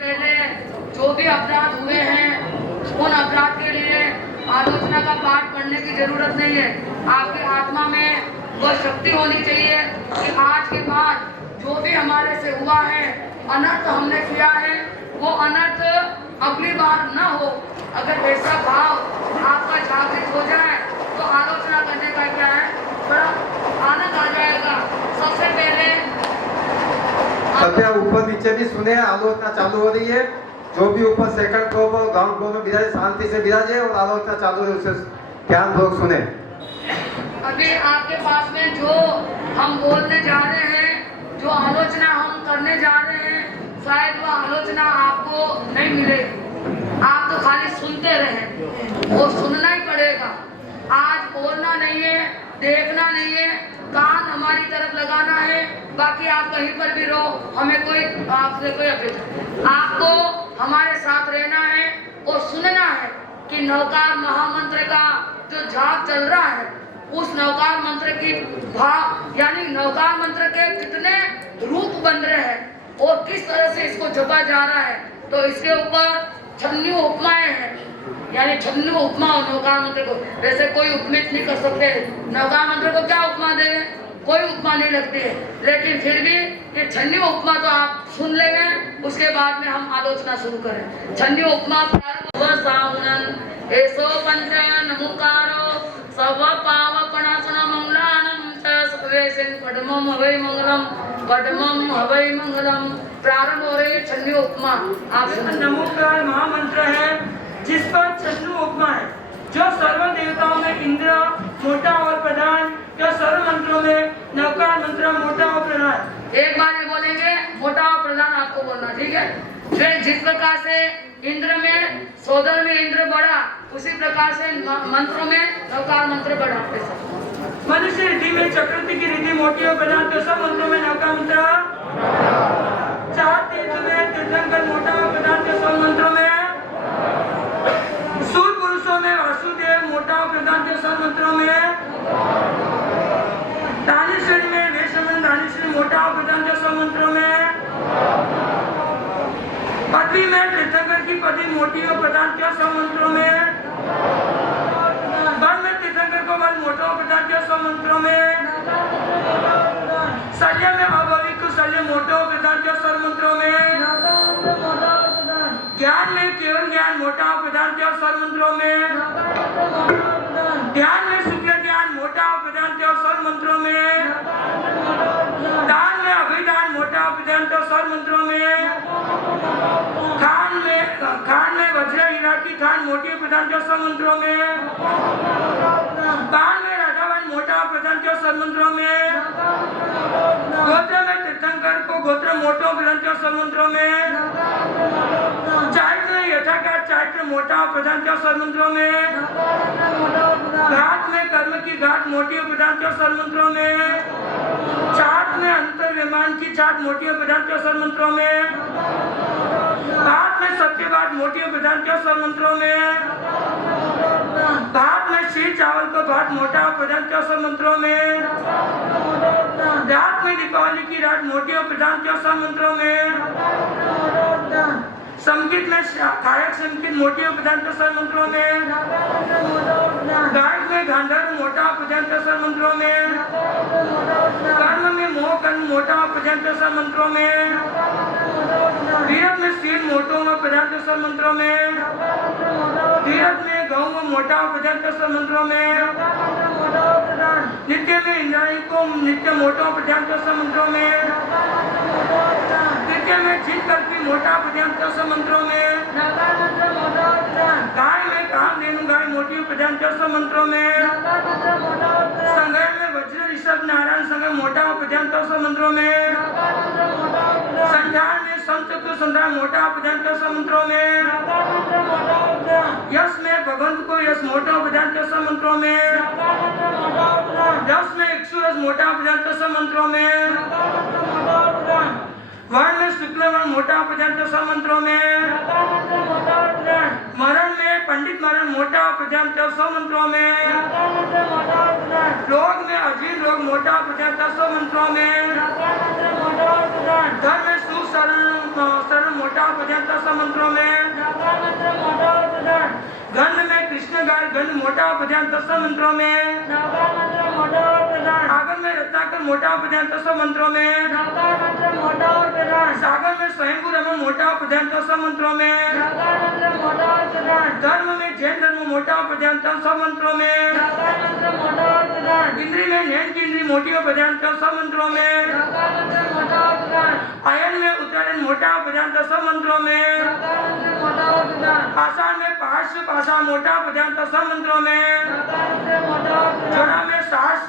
पहले जो भी अपराध हुए हैं उन अपराध के लिए आलोचना का पाठ पढ़ने की जरूरत नहीं है। आपकी आत्मा में वह शक्ति होनी चाहिए कि आज के बाद जो भी हमारे से हुआ है, अनर्थ हमने किया है, वो अनर्थ अगली बार न हो। अगर ऐसा भाव आपका जागृत हो जाए तो आलोचना करने का क्या है, बड़ा आनंद आ जाएगा। सबसे पहले कृपया ऊपर नीचे भी सुने, आलोचना चालू हो रही है। जो भी ऊपर सेकंड फ्लोर पर ग्राउंड फ्लोर में विराजे शांति से विराजे और आलोचना चालू है उसे ध्यान पूर्वक सुने। अभी आपके पास में जो हम बोलने जा रहे हैं, जो आलोचना हम करने जा रहे हैं, शायद वह आलोचना आपको नहीं मिलेगी। आप तो खाली सुनते रहे, वो सुनना ही पड़ेगा। आज बोलना नहीं है, देखना नहीं है, कान हमारी तरफ लगाना है। बाकी आप कहीं पर भी रहो, हमें कोई आपसे कोई अपेक्षा, आपको हमारे साथ रहना है और सुनना है कि नवकार महामंत्र का जो जाप चल रहा है, उस नवकार मंत्र की भाव यानी नवकार मंत्र के कितने रूप बन रहे हैं और किस तरह से इसको जपा जा रहा है। तो इसके ऊपर छन्नी उपमाएं हैं, यानी छन्नी उपमा नवकार मंत्र को, वैसे कोई उपमित नहीं कर सकते। नवकार मंत्र को क्या उपमा देंगे, कोई उपमा नहीं लगती है, लेकिन फिर भी ये छन्नी उपमा तो आप सुन लेंगे। उसके बाद में हम आलोचना शुरू करें। छन्नी उपमा एसो पंचन मुकारो सब पावपणासुन मंगलानम च सर्वेसिन पद्मम हवै मंगलम पद्मम हवै मंगलम। प्रारंभ हो रही है छन्नी उपमा। आप नमोकार महामंत्र है जिस पर छन्नु उपमा है, जो सर्व देवताओं में इंद्र मोटा और प्रधान, जो सर्व मंत्रों में नवकार मंत्र मोटा और प्रधान। एक बार ये बोलेंगे मोटा और प्रधान, आपको बोलना, ठीक है। फिर जिस प्रकार से इंद्र में सोदर में इंद्र बढ़ा, उसी प्रकार से मंत्रों में नवकार मंत्र बढ़ा। मनुष्य रिद्धि में चक्रवर्ती की रिद्धि मोटी और प्रधान, तो सब मंत्रों में नवकार मंत्र। चार तीर्थ में तीर्थंकर मोटा और प्रधान, तो सब मंत्रों में। सूर पुरुषों में वासुदेव मोटा और प्रधान, तो सब मंत्रों में। दानेश्वरी में वैश्वमन दानेश्वरी मोटा और प्रधान, तो सब मंत्रों में। पदवी में तीर्थंकर की पदवी मोटी और प्रधान, क्या सब मंत्रों में। वन में तीर्थंकर को वन मोटा और प्रधान, क्या सब मंत्रों में। शल्य में अभविक को शल्य मोटा और प्रधान, क्या सब मंत्रों में। ज्ञान में केवल ज्ञान मोटा और प्रधान, क्या सब मंत्रों में। ध्यान में शुक्ल ज्ञान मोटा और प्रधान, क्या सब मंत्रों में। दान में अभिदान मोटा और प्रधान, क्या सब मंत्रों में। खान में वज्र हीरा की खान मोटी प्रधान, क्या सब मंत्रों में। बाण में राधावन मोटा प्रधान, क्या सब मंत्रों में। गोत्र में तीर्थंकर को गोत्र मोटा प्रधान, क्या सब मंत्रों में। चारित्र में यथाकार चारित्र मोटा प्रधान, क्या सब मंत्रों में। घाट में कर्म की घाट मोटी प्रधान, क्या सब मंत्रों में। चाट में अंतर विमान की चाट मोटी प्रधान, क्या सब मंत्रों में। भात में सत्यवाद मोटी प्रधान, क्या सब मंत्रों में। भात में शीर चावल को भात मोटा प्रधान, क्या सब मंत्रों में। रात में दीपावली की रात मोटी प्रधान, क्या सब मंत्रों में। संगीत में गायक संगीत मोटी प्रधान, क्या सब मंत्रों में। गायक में गांधर्व मोटा प्रधान, क्या सब मंत्रों में। कर्म में मोह कर्म मोटा प्रधान, क्या सब मंत्रों में। धीरज में शील मोटो में प्रधान, क्या सब मंत्रों में। धीरज में गौ मोटा प्रधान, क्या सब मंत्रों में। नित्य में इंद्राणी को नित्य मोटो प्रधान, क्या सब मंत्रों में। नित्य में छिन करती मोटा प्रधान, क्या सब मंत्रों में। गाय में काम धेनु गाय मोटी प्रधान, क्या सब मंत्रों में। संगय में वज्र ऋषभ नारायण संगय मोटा प्रधान, क्या सब मंत्रों में। संध्यान में संत को संध्या मोटा प्रधान, क्या सब मंत्रों में। यश में भगवंत को यश मोटा प्रधान, क्या सब मंत्रों में। यश में इक्षुरस मोटा प्रधान, क्या सब मंत्रों में। वर्ण में शुक्ल वर्ण मोटा प्रधान, क्या सब मंत्रों में। मरण में पंडित मरण मोटा प्रधान, क्या सब मंत्रों में। रोग में अजीर्ण रोग मोटा प्रधान, क्या सब मंत्रों में। धर्म में सुख शरण मोटा पर्यंत मंत्रों में नकार मंत्र मोटा प्रधान गंध में कृष्ण गाय गंध मोटा पर्यंत मंत्रों में नकार मंत्र मोटा प्रधान आगन में रत्नाकर मोटा पर्यंत मंत्रों में नकार मंत्र मोटा प्रधान सागर में स्वयंभू रमन मोटा पर्यंत मंत्रों में नकार मंत्र मोटा प्रधान धर्म में जैन धर्म मोटा पर्यंत मंत्रों में नकार मंत्र मोटा प्रधान इंद्री में नैन की इंद्री मोटी पर्यंत मंत्रों में नकार मंत्र मोटा प्रधान आयन में उत्तरायण मोटा पर्यंत मंत्रों में नकार मंत्र मोटा प्रधान आषाढ़ में पार्श्व पाषाण मोटा पर्यंत मंत्रों में नकार मंत्र मोटा प्रधान जोड़ा में सास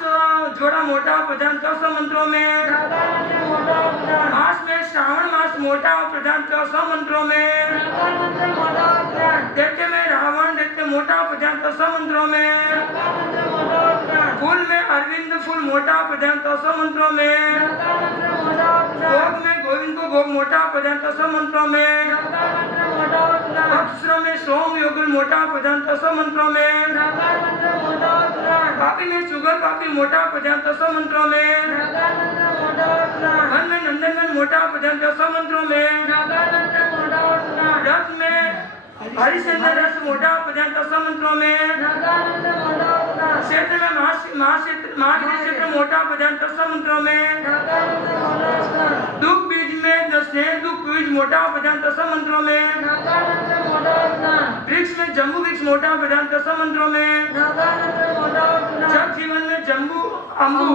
जोड़ा मोटा पर्यंत मंत्रों में नकार मंत्र मोटा प्रधान मास में श्रावण मास मोटा पर्यंत मंत्रों में नकार मंत्र मोटा प्रधान दैत्य में रावण दैत्य मोटा पर्यंत मंत्रों में नकार मंत्र मोटा प्रधान फूल में अरविंद फूल मोटा पर्यंत मंत्रों में नकार मंत्र मोटा प्रधान भोग में गोविंद को भोग मोटा पर्यंत मंत्रों में नकार मंत्र मोटा प्रधान अक्षर में सोम योगुल मोटा पर्यंत मंत्रों में नकार मंत्र मोटा प्रधान पापी में चुगल पापी मोटा पर्यंत मंत्रों में नकार मंत्र मोटा प्रधान मन में नंदनगन मोटा पर्यंत मंत्रों में नकार मंत्र मोटा प्रधान रथ में हरिश्चंद्र रस मोटा पर्यंत मंत्रों में नकार मंत्र मोटा प्रधान क्षेत्र में महाक्षेत्र क्षेत्र मोटा पर्यंत मंत्रों में नकार मंत्र मोटा प्रधान दुख बीज में स्नेह दुख बीज मोटा पर्यंत मंत्रों में नकार मंत्र मोटा प्रधान वृक्ष में जम्बू वृक्ष मोटा पर्यंत मंत्रों में नकार मंत्र मोटा प्रधान जग जीवन में जम्बू अम्बु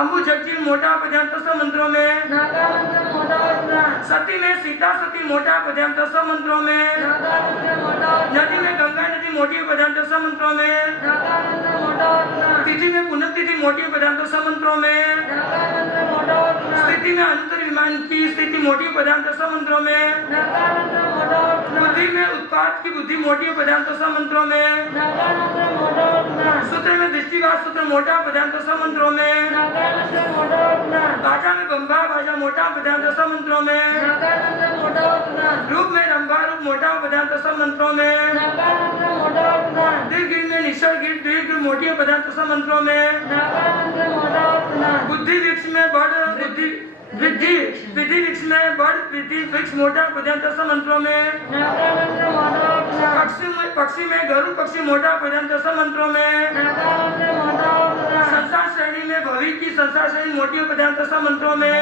अम्बु जगजीवन मोटा पर्यंत मंत्रों में नकार मंत्र मोटा प्रधान सती में सीता सती मोटा पर्यंत मंत्रों में नकार मंत्र मोटा नदी में गंगा नदी मोटी पर्यंत मंत्रों में नकार मंत्र मोटा प्रधान तिथि में पुनः तिथि मोटी पर्यंत मंत्रों में नकार मंत्र मोटा प्रधान स्थिति में अंतर विमान की स्थिति मोटी पर्यंत मंत्रों में नकार मंत्र मोटा प्रधान बुद्धि में उत्पाद की बुद्धि मोटी पर्यंत मंत्रों में नकार मंत्र मोटा प्रधान सूत्र में दृष्टिघात सूत्र मोटा पर्यंत मंत्रों में नकार मंत्र मोटा प्रधान भाषा में बंबा भाषा मोटा पर्यंत मंत्रों में नकार मंत्र मोटा प्रधान रूप में रंभा रूप मोटा पर्यंत मंत्रों में नकार मंत्र मोटा प्रधान दीर्घ में निश्चल गिर दीर्घ मोटी पर्यंत मंत्रों में नकार मंत्र मोटा प्रधान बुद्धि वृक्ष में बड़ बुद्धि वृद्धि विधि वृक्ष में बड़ वृद्धि वृक्ष मोटा पर्यंत मंत्रों में नकार मंत्र मोटा प्रधान पक्षी में गरुड़ पक्षी मोटा पर्यंत मंत्रों में नकार मंत्र मोटा प्रधान संसार श्रेणी में भवि की संसार श्रेणी मोटी पर्यंत मंत्रों में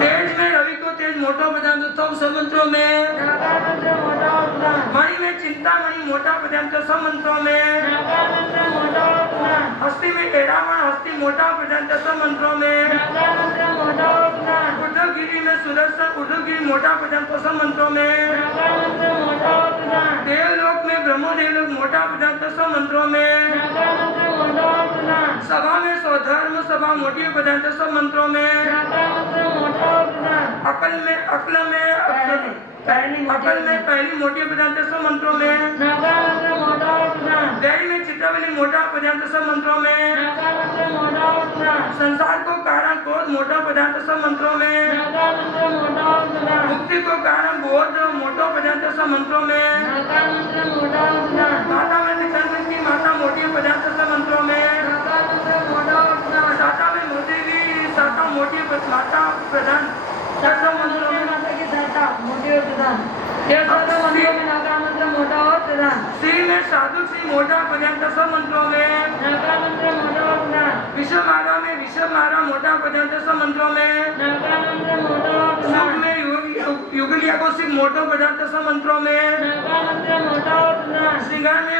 तेज में रवि को तेज मोटो पर्यंत मंत्रों में नकार मंत्र मोटा प्रधान मणि में चिंता मणि मोटा पर्यंत मंत्रों में नकार मंत्र मोटा प्रधान हस्ती में एरावण हस्ती मोटा पर्यंत मंत्रों में नकार मंत्र मोटा प्रधान उर्धगिरी में सुदर्शन उर्धगिरी मोटा पर्यंत मंत्रों में नकार मंत्र मोटा प्रधान देवलोक में ब्रह्मो देवलोक मोटा पर्यंत मंत्रों में नकार मंत्र मोटा प्रधान सभा में स्वधर्म सभा मोटी पर्यंत मंत्रों में नकार मंत्र मोटा प्रधान अकल में पहली मोटी पर्यंत मंत्रों में नकार मंत्र मोटा प्रधान बैरी में चित्रावली मोटा पर्यंत मंत्रों में नकार मंत्र मोटा प्रधान संसार को कारण क्रोध मोटा पर्यंत मंत्रों में नकार मंत्र मोटा प्रधान मुक्ति को कारण बोध मोटो पर्यंत मंत्रों में नकार मंत्र मोटा प्रधान माता में निसर्ग की माता मोटी पर्यंत मंत्रों में नकार मंत्र मोटा प्रधान साता में मोदी साता मोटी माता प्रधान मंत्रों में माता की दाता मोटे और प्रधान यह सारा मंत्रों में नकार मंत्र मोटा और प्रधान श्री में साधु श्री मोटा पर्यंत मंत्रों में नकार मंत्र मोटा और प्रधान विश्व मारा मोटा पर्यंत मंत्रों में नकार मंत्र मोटा और सुख प्रधान में युगलिया को सिख मोटो पर्यंत मंत्रों में नकार मंत्र मोटा और प्रधान श्रृंगार में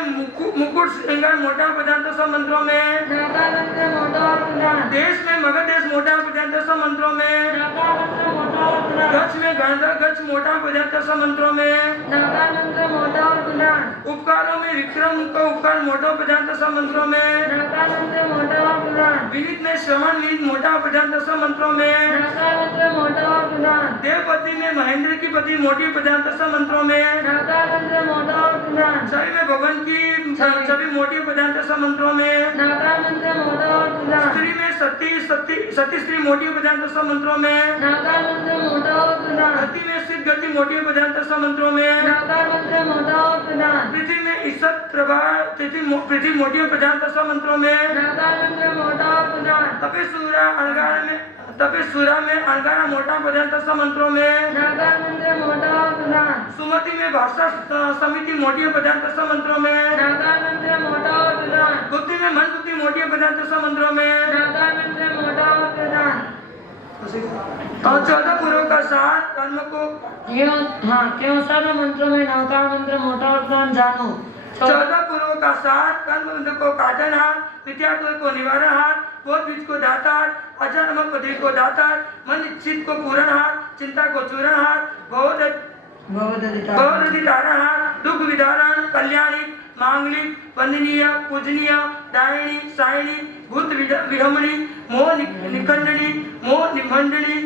मुकुट श्रृंगार मोटा पर्यंत मंत्रों में नकार मंत्र मोटा और प्रधान देश में मगध देश मोटा पर्यंत मंत्रों में नकार मंत्र मोटा और प्रधान गच्छ में गंधा गच्छ मोटा पर्यंत मंत्रों में नकार मंत्र मोटा और प्रधान उपकारों में विक्रम को उपकार मोटो पर्यंत मंत्रों में नकार मंत्र मोटा और प्रधान विनीत में श्रवण नीत मोटा पर्यंत मंत्रों में नकार मंत्र मोटा और प्रधान देवपति में महेंद्र की पति मोटी पर्यंत मंत्रों में नकार मंत्र मोटा और प्रधान छवि में भगवान की छवि मोटी पर्यंत मंत्रों में नकार मंत्र मोटा और प्रधान स्त्री में सती स्त्री मोटी पर्यंत मंत्रों में नकार मंत्र मोटा और प्रधान गति में सिद्ध गति मोटी पर्यंत मंत्रों में नकार मंत्र मोटा और प्रधान पृथ्वी में ईसत प्रभा पृथ्वी मोटी पर्यंत मंत्रों में नकार मंत्र मोटा और प्रधान तपे सूर्य अंगार में तभी सुरा में अंगारा मोटा पर्यंत मंत्रों में नकार मंत्र मोटा प्रधान सुमति में भाषा समिति मोटी पर्यंत मंत्रों में नकार मंत्र मोटा प्रधान बुद्धि में मन बुद्धि मोटी पर्यंत मंत्रों में नकार मंत्र मोटा प्रधान और 14 पूर्व का साथ कर्म को क्यों सर्व मंत्रों में नकार मंत्र मोटा प्रधान जानो 14 पूर्व का साथ कर्म बंध को काटन हाथ विद्या को निवारण हाथ बोध बीज को दाता अजन्म पदवी को दाता मन चित को पूरण हाथ चिंता को चूरण हाथ बहुत अधिकारण हाथ दुख विदारण कल्याणी मांगलिक वंदनीय पूजनीय दायिणी सायणी भूत विहमणी मोह निखंडनी मोह निमंडनी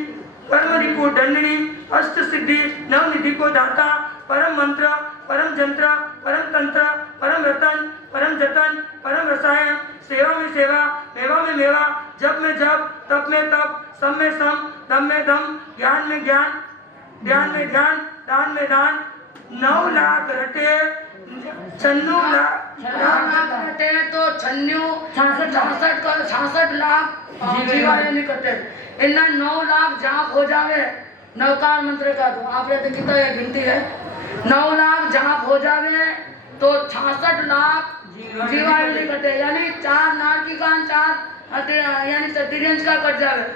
कर्म रिपु दंडनी अष्ट सिद्धि नव निधि को दाता परम मंत्र परम जंत्र परम तंत्र परम रतन परम जतन परम रसायन सेवा में सेवा मेवा में मेवा जप में जप तप में तप सम में सम दम में दम ज्ञान में ज्ञान ध्यान में ध्यान दान में दान 9 लाख रटे 96 लाख कटे तो 66 लाख जीवाने नहीं कटे इन्ना 9 लाख जाप हो जावे नवकार मंत्र का तो आपने तो कितना ये गिनती है 9 लाख जाप हो जावे तो 66 लाख जीवाने नहीं कटे यानी 4 नार की कान 4 यानी तिरंज का कट जावे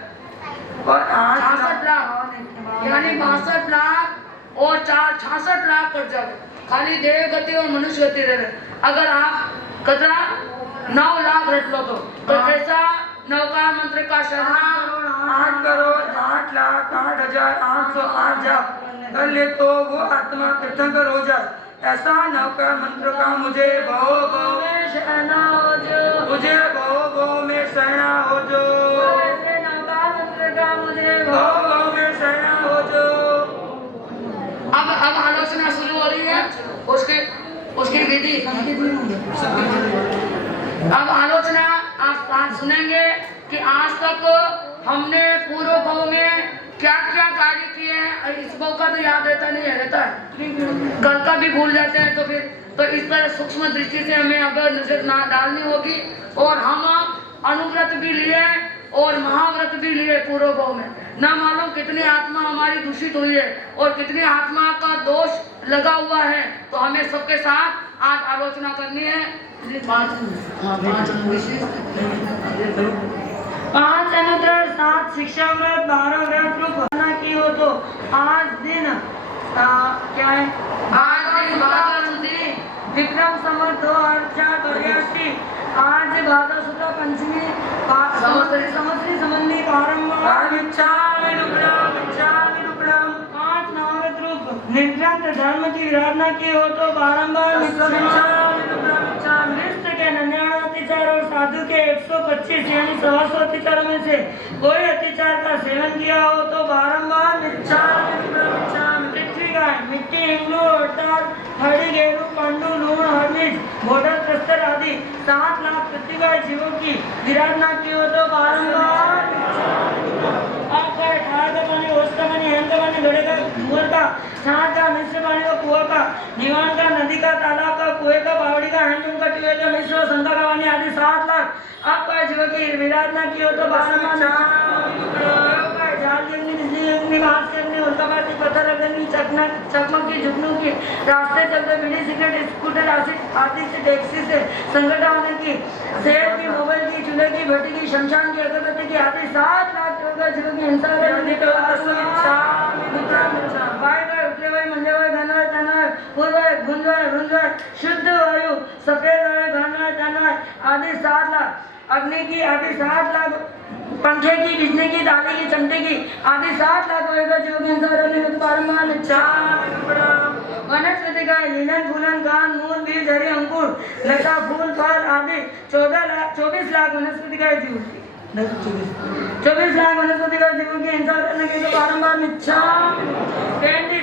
और 66 लाख यानी 62 लाख और 66 लाख कट जावे खाली देव गति और मनुष्य गति रहे अगर आप कतरा 9 लाख रट लो तो ऐसा नवकार मंत्र का शरण 8 करोड़ 8 लाख 8,808 जाप कर ले तो वो आत्मा तीर्थंकर हो जाए ऐसा नवकार मंत्र का मुझे भव भव में शरणा हो जो मुझे भव भव में शरणा हो जो ऐसे नवकार मंत्र का मुझे भव भव में शरणा हो जो अब आलोचना शुरू हो रही है उसकी विधि अब आलोचना आप सुनेंगे कि आज तक हमने पूर्व भाव में क्या क्या कार्य किए हैं इस भाव का तो याद रहता नहीं है रहता है कल का भी भूल जाते हैं तो फिर तो इस तरह सूक्ष्म दृष्टि से हमें अगर नजर ना डालनी होगी और हम अनुव्रत भी लिए और महाव्रत भी लिए पूर्व भाव में न मालूम कितनी आत्मा हमारी दूषित हुई है और कितनी आत्मा का दोष लगा हुआ है तो हमें सबके साथ आज आलोचना करनी है 5 अनुतर 7 शिक्षा व्रत 12 व्रत रूप की हो तो आज दिन क्या है आज दिन 12 सुधी विक्रम संवत 2483 आज भाद्र शुक्ल पंचमी संवत्सरी संबंधी प्रारंभ 5 नवव्रत रूप नित्यंत धर्म की विराधना की हो तो बारंबार के 99 अत्याचार और साधु के 125 यानी 125 अत्याचारों में से कोई अत्याचार का सेवन किया हो तो बारंबार पृथ्वी का मिट्टी हिंगलू अर्थात हरी गेरू पंडू लूण हरमिर्च भोटर प्रस्तर आदि 7 लाख पृथ्वी का जीवों की विराधना की हो तो बारंबार छाछ का मिश्र पानी का कुआ का दीवान का नदी का तालाब का कुएं का बावड़ी का हैंडलूम का ट्यूबवेल का मिश्र संता का पानी आदि 7 लाख आपका जीव की विराधना की हो तो चकमक की झुकनों की रास्ते चलते बीड़ी सिगरेट स्कूटर आदि से टैक्सी से संकट होने की सेहत की मोबाइल की चूल्हे की भट्टी की शमशान की अगरबत्ती की आदि 7 लाख जीवों की हिंसा शुद्ध वायु सफेद वायु धनवाय धनवाय आदि 7 लाख अग्नि की आदि 7 लाख पंखे की बिजली की दाली की चमटे की आदि 7 लाख जीवों की हिंसा वनस्पति का लीलन फूलन कान मूल बीज हरी अंकुर लता फूल फल आदि 24 लाख वनस्पति का जीव 24 लाख वनस्पति का जीवों की हिंसा करने के लिए बारंबार मिच्छा कैंडी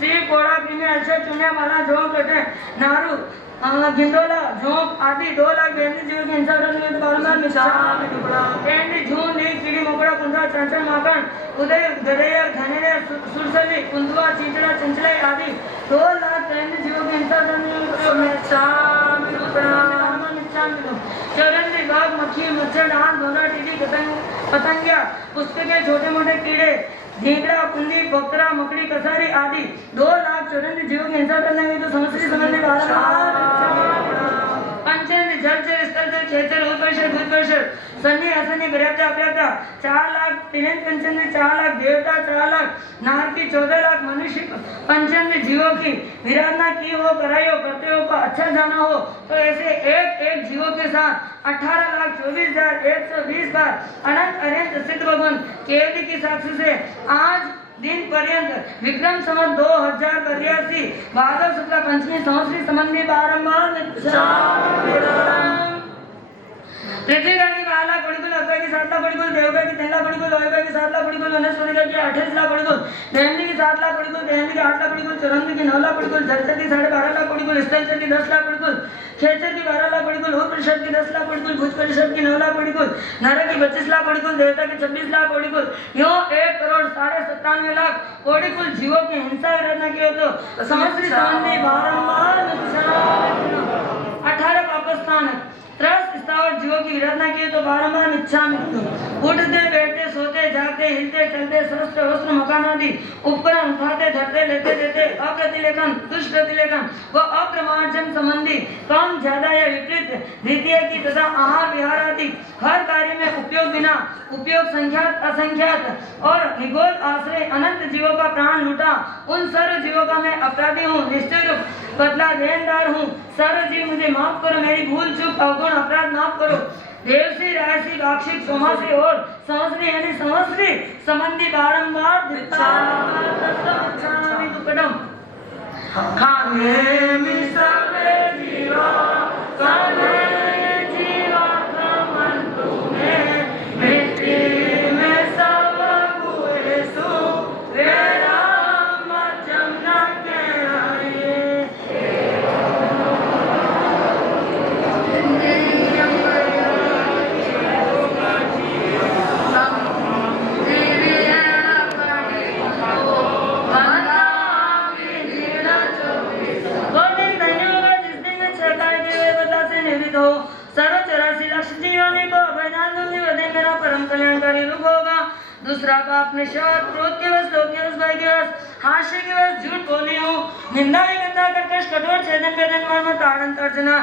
सीप घोड़ा कृमि अक्षर चुनिया माला झोंक कटे नारू गिंडोला झोंक आदि 2 लाख बेंदी जीवों की हिंसा करने के लिए बारंबार मिच्छा कैंडी झून नील कीड़ी मकोड़ा कुंदा चंचल माखन उदय गदैया धनेरे सुरसली कुंदवा चींचड़ा चंचला आदि 2 लाख कैंडी जीवों की हिंसा करने के लिए मिच्छा चौरंदी बाघ मक्खी मच्छर डांस धोना टीडी पतंग पतंगिया, पुष्प के छोटे मोटे कीड़े, झींगड़ा, कुंडी, बकरा, मकड़ी, कसारी आदि 2,54,000 जीवों की हिंसा करने में तो समस्या संबंधी पंचेंद्र जलचर स्थलचर खेचर उत्कर्षर भूतकर्षर सन्नी असन्नी पर्याप्ता अपर्याप्ता 4,03,000 पंचेंद्र 4,00,000 देवता 4,00,000 नारकी 14,00,000 मनुष्य पंचेंद्र जीवों की विराधना की हो कराई हो करते हो को अच्छा जाना हो तो ऐसे एक एक जीवों के साथ 18,24,120 बार अनंत अनंत सिद्ध भगवान केवली की साक्षी से आज दिन पर्यंत विक्रम संवत 2082 भादव शुक्ल पंचमी संवत्सरी संबंधी बारंबार पृथ्वी का की 12,00,000 पड़िकुल, अग्गा की 7,00,000 पड़िकुल, देवगा की 3,00,000 पड़िकुल, वायुगा की 7,00,000 पड़िकुल, वनस्पति की 28,00,000 पड़िकुल, दहमनी की 7,00,000 पड़िकुल, दहमनी की 8,00,000 पड़िकुल, चुरंदी की 9,00,000 पड़िकुल, जलचर की 12,500 पड़िकुल, स्थलचर की 10,00,000 पड़िकुल, खेचर की 12,00,000 पड़िकुल, भूत परिषद की 10,00,000 पड़िकुल, भूत परिषद की 9,00,000 पड़िकुल, नर की 25,00,000 पड़िकुल, देवता की 26,00,000 पड़िकुल, यो 1,97,00,000 पड़िकुल जीवों की हिंसा विरोधना की हो तो समस्ती संबंधी बारंबार 18 पापस्थान त्रस्त स्थावर जीवों की विराधना की तो बारंबार मिच्छा मृत्यु उठते बैठते सोते जागते हिलते चलते शस्त्र वस्त्र मकान आदि उपकरण उठाते धरते लेते देते अप्रतिलेखन दुष्प्रतिलेखन व अप्रमार्जन संबंधी कम ज्यादा या विपरीत द्वितीय की तथा आहार विहार आदि हर कार्य में उपयोग बिना उपयोग संख्यात असंख्यात और निगोल आश्रय अनंत जीवों का प्राण लूटा उन सर्व जीवों का मैं अपराधी हूँ निश्चय रूप बदला देनदार हूँ सर्व जीव मुझे माफ करो मेरी भूल चूक अवगुण अपराध माफ करो देवसी रायसी वाक्षिक सोमासी और संवत्सरी यानी संवत्सरी संबंधी बारंबार दुक्कड़म खाने में सबे जीवा काले जीवा क्रमन तूने मिट्टी में सब गुए सु वेरा मचमना के आए परम कल्याणकारी रूप होगा दूसरा पाप निषाद क्रोध के वश लोभ के वश भय के वश हास्य के वश झूठ बोली हूँ निंदा निंदा कर्कश कठोर छेदन वेदन मर्म ताड़न तर्जना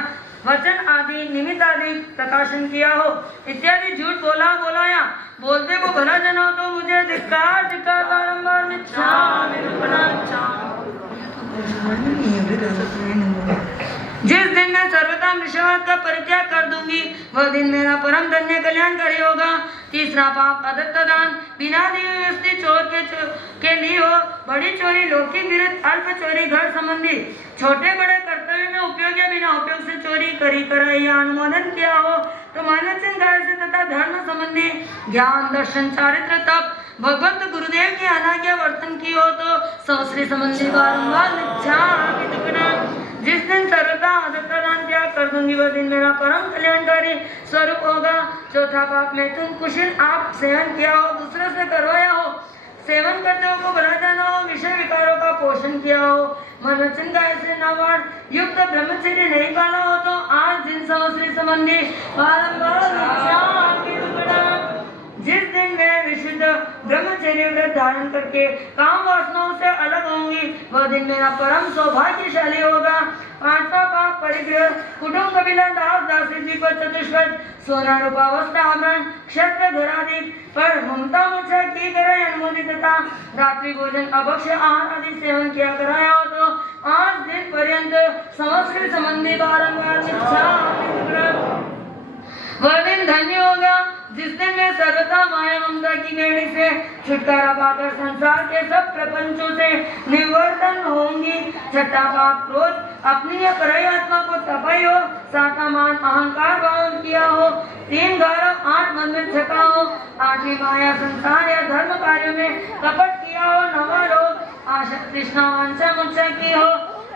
वचन आदि निमित्त आदि प्रकाशन किया हो इत्यादि झूठ बोलाया बोलते को भला जना हो तो मुझे धिक्कार धिक्कार बारंबार जिस दिन मैं सर्वथा निषाद का परित्याग कर दूंगी वह दिन मेरा परम धन्य कल्याणकारी होगा तीसरा पाप अदत्त दान बिना दिए व्यक्ति चोर के लिए हो बड़ी चोरी लौकिक विरुद्ध अल्प चोरी घर संबंधी छोटे बड़े कर्तव्य में उपयोग या बिना उपयोग से चोरी करी कराई या अनुमोदन किया हो तो मानवचन गाय से तथा धर्म संबंधी ज्ञान दर्शन चारित्र तप भगवंत गुरुदेव की अनाज्ञा वर्तन की हो तो संवत्सरी संबंधी बारंबार जिस दिन सर्वथा अदत्त दान त्याग कर दूंगी वह दिन मेरा परम कल्याणकारी स्वरूप होगा चौथा पाप में तुम कुशल आप सेवन किया हो दूसरों से करवाया हो सेवन करते हो को भला जाना हो विषय विकारों का पोषण किया हो मनोचन का ऐसे नावान युक्त ब्रह्मचर्य नहीं पाना हो तो आज दिन संवत्सरी संबंधी जिस दिन मैं विशुद्ध ब्रह्मचर्य व्रत धारण करके काम वासनाओं से अलग होंगी वह दिन मेरा परम सौभाग्यशाली होगा पांचवा पाप परिग्रह कुटुंब कबीला दास दासी जी पर चतुष्पद सोना रूपा वस्त्र आभरण क्षत्र घरादि पर ममता मूर्छा की कराए अनुमोदित तथा रात्रि भोजन अभक्ष आहार आदि सेवन किया कराया हो तो आज दिन पर्यंत संवत्सरी संबंधी बारंबार वह दिन धन्य होगा जिस दिन मैं सर्वथा माया ममता की बेड़ी से छुटकारा पाकर संसार के सब प्रपंचों से निवर्तन होंगी छठा पाप क्रोध अपनी या पराई आत्मा को तपाई हो सातवां मान अहंकार भाव किया हो 3 गौरव 8 मन में छका हो 8वीं माया संसार या धर्म कार्य में कपट किया हो 9वां रोग आशा तृष्णा वांछा मूर्छा की हो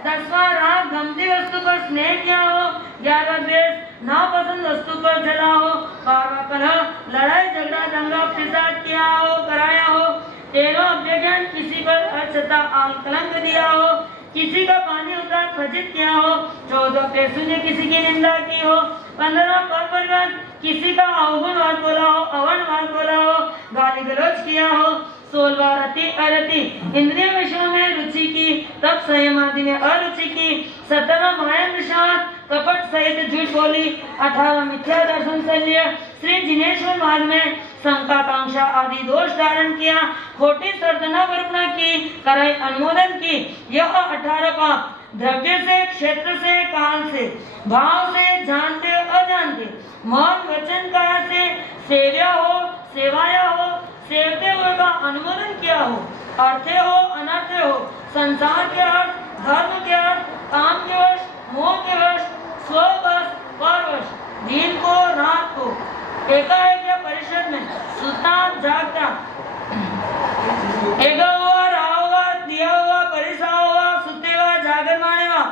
10वां राग गमती वस्तु पर स्नेह किया हो 11वां द्वेष नापसंद वस्तु पर जला हो 12वां कलह लड़ाई झगड़ा दंगा फिसाद किया हो कराया हो 13वां अज्ञान किसी पर अछता कलंक दिया हो किसी का पानी उतार खचित किया हो 14वां पेशु ने किसी की निंदा की हो 15 पर परिवार किसी का अवगुण बात बोला हो, अवन बात बोला हो, गाली गलौज किया हो, 16 रति अरति इंद्रिय विषयों में रुचि की, तब संयम आदि में अरुचि की, 17 माया प्रसाद कपट सहित झूठ बोली, 18 मिथ्या दर्शन शल्य, श्री जिनेश्वर मार्ग में शंकाकांक्षा आदि दोष धारण किया, खोटी सर्जना वर्पणा की, कराई अनुमोदन की। यह 18 पाप द्रव्य से, क्षेत्र से, काल से, भाव से, जानते अजानते, मन वचन काया से सेव्या हो, सेवाया हो, सेवते हुए का अनुमोदन किया हो, अर्थे हो, अनर्थे हो, संसार के अर्थ, धर्म के अर्थ, काम के वश, मोह के वश, स्ववश, परवश, दिन को रात को, एकाएक या परिषद में, सुता जागता, एगा हुआ, रहा हुआ, दिया हुआ, परिसा हुआ, सुते हुआ, जागर माने हुआ,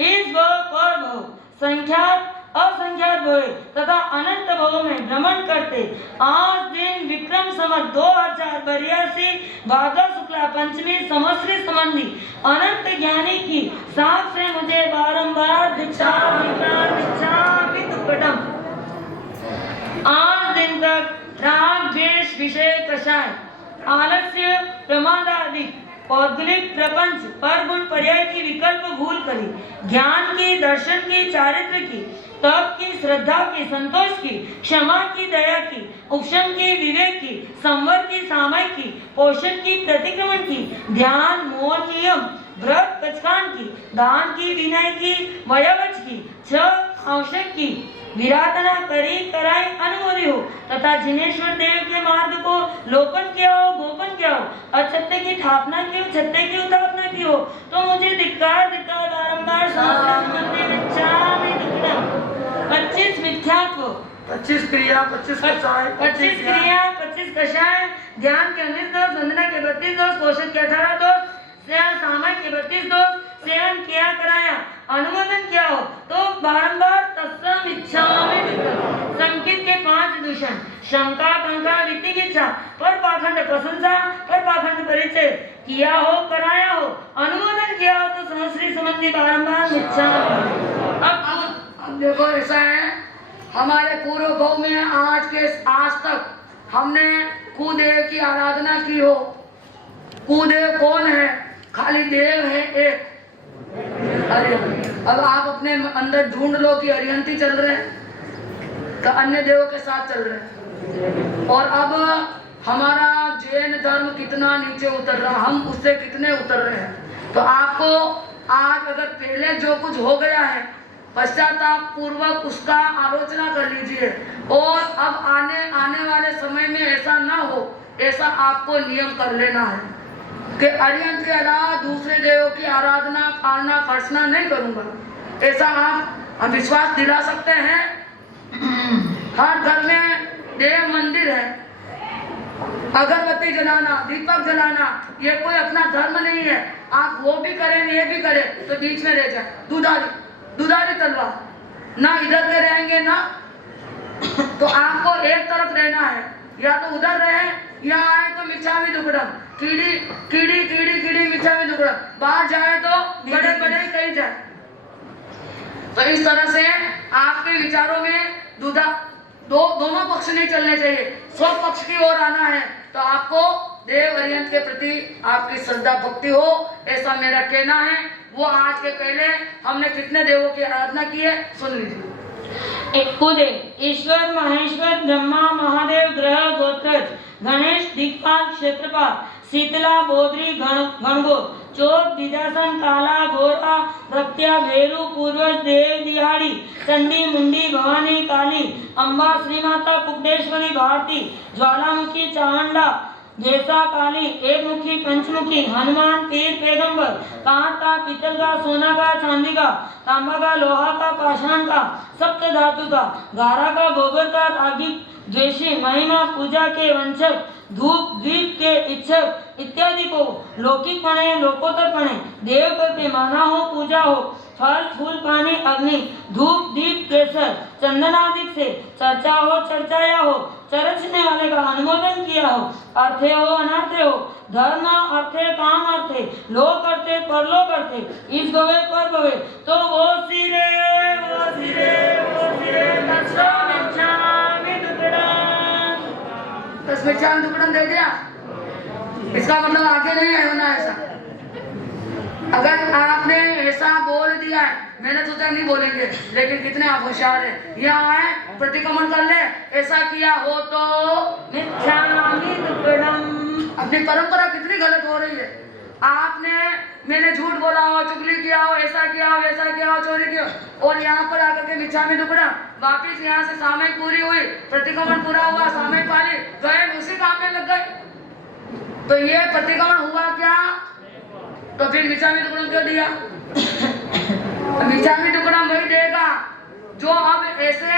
इस भव पर भव, संख्यात असंख्यात भवे तथा अनंत भवों में भ्रमण करते आज दिन विक्रम संवत 2082 भाद्र शुक्ला पंचमी संवत्सरी संबंधी अनंत ज्ञानी की साथ से मुझे बारंबार दीक्षा दुक्कटम। आज दिन तक राग द्वेष विषय कषाय आलस्य प्रमाद आदि औद्गलिक प्रपंच पर गुण पर्याय की विकल्प भूल करी, ज्ञान की, दर्शन की, चारित्र की, तप की, श्रद्धा की, संतोष की, क्षमा की, दया की, उपशम की, विवेक की, संवर की, सामय की, पोषण की, प्रतिक्रमण की, ध्यान, मौन, नियम, व्रत, कचकान की, दान की, विनय की, वयवच की, छह आवश्यक की, विराधना करी कराई अनुमोदी हो तथा जिनेश्वर देव के मार्ग को लोपन किया हो, गोपन किया हो, अछत्ते की स्थापना की हो, छत्ते की स्थापना की हो, तो मुझे धिक्कार धिक्कार बारंबार 25 मिथ्यात्व, 25 क्रिया, 25 कषाय, 25 क्रिया, 25 कषाय, ध्यान के 19 दोष, वंदना के 32 दोष, पोषण के 18 दोष, सामय के 32 दोष, सेवन किया कराया, अनुमोदन किया हो तो बारंबार तत्सम इच्छामि संकित के 5 दूषण, शंका, कंका, वितिकिच्छा, पर पाखंड प्रशंसा, पर पाखंड परिचय किया हो, कराया हो, अनुमोदन किया हो तो संवत्सरी संबंधी बारंबार इच्छा। अब देखो ऐसा है, हमारे पूर्व गौ में आज तक हमने कुदेव की आराधना की हो। कुदेव कौन है? खाली देव है एक। अरे अब आप अपने अंदर ढूंढ लो कि अरिहंती चल रहे हैं तो अन्य देवों के साथ चल रहे हैं। और अब हमारा जैन धर्म कितना नीचे उतर रहा, हम उससे कितने उतर रहे हैं। तो आपको आज अगर पहले जो कुछ हो गया है पश्चाताप पूर्वक उसका आलोचना कर लीजिए और अब आने वाले समय में ऐसा ना हो, ऐसा आपको नियम कर लेना है कि अरिहंत के अलावा दूसरे देवों की आराधना पालना खर्चना नहीं करूंगा। ऐसा आप विश्वास दिला सकते हैं। हर घर में देव मंदिर है, अगरबत्ती जलाना, दीपक जलाना ये कोई अपना धर्म नहीं है। आप वो भी करें ये भी करें तो बीच में रह जाए दुधारी तलवार, ना इधर के रहेंगे ना तो आपको एक तरफ रहना है, या तो उधर रहे या आए तो मिच्छामि दुक्कडम, कीड़ी कीड़ी कीड़ी कीड़ी मिच्छामि दुक्कडम, बाहर जाए तो बड़े बड़े कहीं जाए। तो इस तरह से आपके विचारों में दोनों पक्ष नहीं चलने चाहिए, स्व पक्ष की ओर आना है। तो आपको देव अरिहंत के प्रति आपकी श्रद्धा भक्ति हो, ऐसा मेरा कहना है। वो आज के पहले हमने कितने देवों की आराधना की है सुन लीजिए। कुदेव, ईश्वर, महेश्वर, ब्रह्मा, महादेव, ग्रह, गोत्रज, गणेश, दिक्पाल, क्षेत्रपाल, शीतला, बोधरी, गणगो, चोट, दिजासन, काला, घोरा, भक्त्या, भेरू, पूर्वज, देव, दिहाड़ी, चंडी, मुंडी, भवानी, काली, अम्बा, श्रीमाता, कुक्डेश्वरी, भारती, ज्वालामुखी, चावंडा, जैसा काली, एक मुखी, पंचमुखी, हनुमान, पीर, पैगंबर, कांच का, पीतल का, सोना का, चांदी का, तांबा का, लोहा का, पाषाण का, सप्त धातु का, गारा का, गोबर का, रागी, द्वेषी, महिमा, पूजा के वंशक, धूप दीप के इच्छक इत्यादि को लौकिक पणे, लोकोत्तर पणे, देव करके माना हो, पूजा हो, फल फूल पानी अग्नि धूप दीप केसर चंदन आदि से चर्चा हो, चर्चाया हो, चरचने वाले का अनुमोदन किया हो, अर्थे हो अनर्थे हो, धर्म अर्थे काम अर्थे, लोक अर्थे परलोक अर्थे, इस भवे पर भवे तो वो सिरे मिर्चा दुकड़म दे दिया, इसका मतलब आगे नहीं है होना ऐसा। अगर आपने ऐसा बोल दिया है, मैंने सोचा नहीं बोलेंगे, लेकिन कितने आप होशियार है, यहाँ आए प्रतिक्रमण कर ले, ऐसा किया हो तो मिच्छामि दुक्कडम। अपनी परंपरा कितनी गलत हो रही है। आपने मैंने झूठ बोला हो, चुगली किया हो, ऐसा किया हो, वैसा किया हो, चोरी किया हो, और यहाँ पर आकर के मिच्छामि दुक्कडम, वापिस यहाँ से सामयिक पूरी हुई, प्रतिक्रमण पूरा हुआ, सामयिक पाली गए, उसी काम में लग गए, तो ये प्रतिक्रमण हुआ क्या? तो फिर मिच्छामि दुक्कडम क्यों दिया? मिच्छामि दुक्कडम वही देगा जो अब ऐसे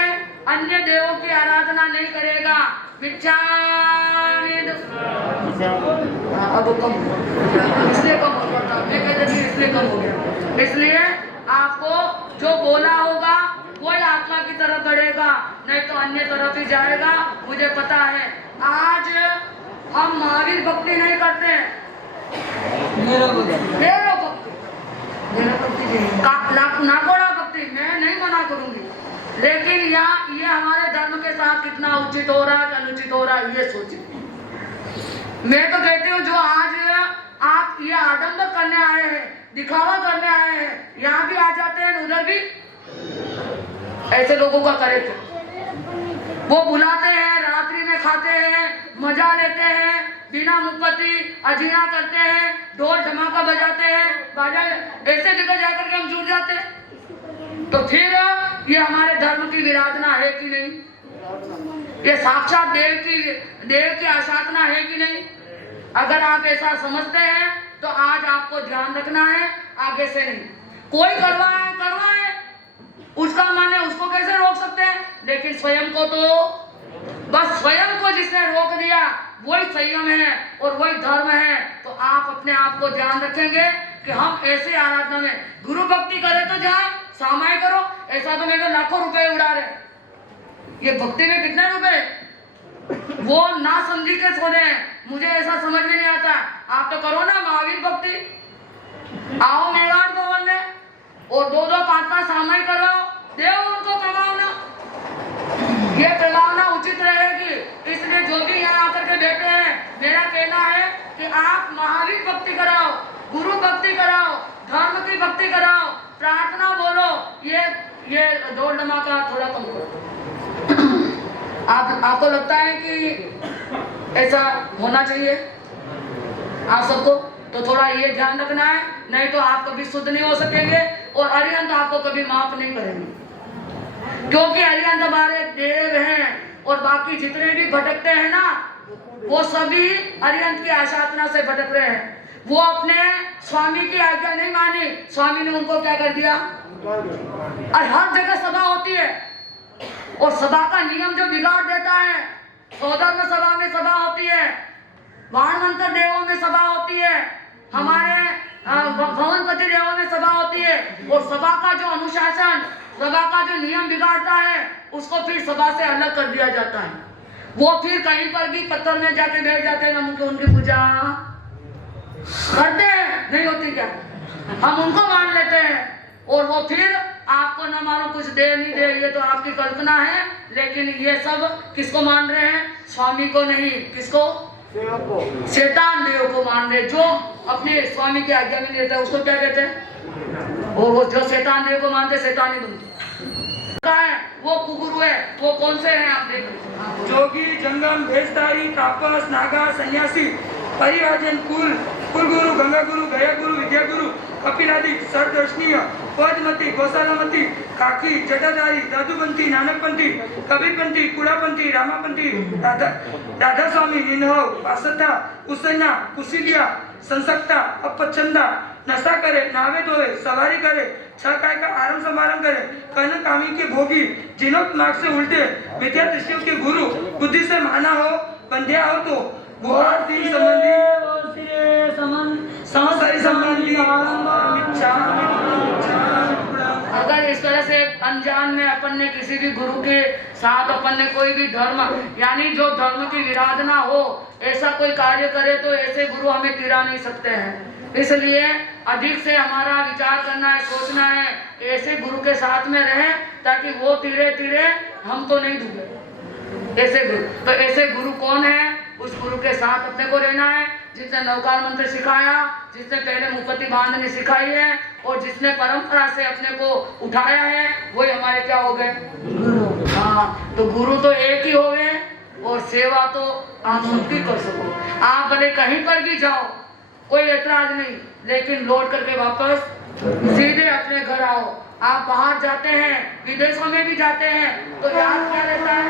अन्य देवों की आराधना नहीं करेगा। मिच्छामि अब कम इसलिए कम हो गया था, मैं कहते थी इसलिए कम हो गया। इसलिए आपको जो बोला होगा वही आत्मा की तरफ बढ़ेगा, नहीं तो अन्य तरफ ही जाएगा। मुझे पता है आज हम महावीर भक्ति नहीं करते, नागोड़ा भक्ति मैं नहीं मना करूंगी, लेकिन यहाँ ये हमारे धर्म के साथ कितना उचित हो रहा है, अनुचित हो रहा है, ये सोचिए। मैं तो कहती हूँ जो आज आप ये आडंबर करने आए हैं, दिखावा करने आए हैं, यहाँ भी आ जाते हैं, उधर भी ऐसे लोगों का करे तो वो बुलाते हैं, रात्रि में खाते हैं, मजा लेते हैं, बिना मुक्ति अजीना करते हैं, ढोल धमाका बजाते हैं, बाजा ऐसे जगह जाकर के हम जुट जाते हैं। तो फिर ये हमारे धर्म की विराधना है कि नहीं? ये साक्षात देव की आसाधना है कि नहीं? अगर आप ऐसा समझते हैं तो आज आपको ध्यान रखना है, आगे से नहीं। कोई करवाए उसका मन है, उसको कैसे रोक सकते हैं? लेकिन स्वयं को तो बस स्वयं को जिसने रोक दिया वही संयम है और वही धर्म है। तो आप अपने आप को ध्यान रखेंगे कि हम ऐसे आराधना में गुरु भक्ति करें तो जाए, सामायिक करो, ऐसा तो मेरे लाखों रुपए उड़ा रहे। ये भक्ति में कितने रुपए वो ना समझी के सोने हैं, मुझे ऐसा समझ में नहीं आता। आप तो करो ना महावीर भक्ति, आओ मेवाड़ भवन में और 2-2, 5-5 सामायिक करवाओ, देव उनको प्रभावना, ये प्रभावना उचित रहेगी। इसलिए जो भी यहाँ आकर के बैठे हैं, मेरा कहना है कि आप महावीर भक्ति कराओ, गुरु भक्ति कराओ, धर्म की भक्ति कराओ, प्रार्थना बोलो, ये ढोल धमाका थोड़ा कम करो। आपको लगता है कि ऐसा होना चाहिए आप सबको? तो थोड़ा ये ध्यान रखना है, नहीं तो आप कभी शुद्ध नहीं हो सकेंगे और अरिहंत आपको कभी माफ नहीं करेंगे, क्योंकि अरिहंत हमारे देव हैं और बाकी जितने भी भटकते हैं ना, वो सभी अरिहंत की आसाधना से भटक रहे हैं। वो अपने स्वामी की आज्ञा नहीं मानी, स्वामी ने उनको क्या कर दिया। और हर जगह सभा होती है और सभा का नियम जो बिगाड़ देता है, सौधर्म सभा में सभा होती है, वाणमंत्र देवों में सभा होती है, हमारे भवनपति देवों में सभा होती है, और सभा का जो अनुशासन, सभा का जो नियम बिगाड़ता है, उसको फिर सभा से अलग कर दिया जाता है। वो फिर कहीं पर भी पत्थर में जाके बैठ जाते हैं, हम उनकी पूजा करते हैं, नहीं होती क्या, हम उनको मान लेते हैं, और वो फिर आपको न मानो कुछ दे नहीं दे, ये तो आपकी कल्पना है। लेकिन ये सब किसको मान रहे हैं? स्वामी को नहीं, किसको? शैतान देव को मान रहे, जो अपने स्वामी की आज्ञा में नहीं रहता, उसको क्या कहते हैं? और वो जो शैतान देव को मानते, शैतानी बनते है, वो कुगुरु है। वो कौन से हैं आप देख? जोगी, जंगम, भेषधारी, तापस, नागा, सन्यासी, परिवाजन, कुलगुरु, गंगा गुरु, गया गुरु, विद्या गुरु, कपिलादि, सर्वदर्शनीय, पद्मती, गौशालामती, काकी, जटाधारी, दादूपंथी, नानकपंथी, कबीरपंथी, कुड़ापंथी, रामापंथी, राधा स्वामी, निन्हव, वासता, कुसन्ना, कुशिलिया, संसक्ता, अपचंदा, नशा करे, नावे धोए, सवारी करे, छह काय का आरंभ समारंभ करे, कर्ण कामी के भोगी, जिनों मार्ग से उल्टे, विद्या दृष्टियों के गुरु, बुद्धि से माना हो, बंध्या हो तो गुहार तीन संबंधी अगर इस तरह से अनजान में अपन ने किसी भी गुरु के साथ अपन ने कोई भी धर्म, यानी जो धर्म की विराधना हो, ऐसा कोई कार्य करे, तो ऐसे गुरु हमें तिरा नहीं सकते हैं। इसलिए अधिक से हमारा विचार करना है, सोचना है, ऐसे गुरु के साथ में रहे ताकि वो तिरे हमको नहीं डूबे। ऐसे गुरु, तो ऐसे गुरु कौन है? उस गुरु के साथ अपने को रहना है, जिसने नवकार मंत्र सिखाया, जिसने पहले मुपत्ति बांधनी सिखाई है और जिसने परंपरा से अपने को उठाया है, वही हमारे क्या हो गए? हाँ, तो गुरु तो एक ही हो गए और सेवा तो आप सबकी कर सको। आप भले कहीं पर भी जाओ, कोई ऐतराज नहीं, लेकिन लौट करके वापस सीधे अपने घर आओ। आप बाहर जाते हैं, विदेशों में भी जाते हैं, तो याद क्या रहता है?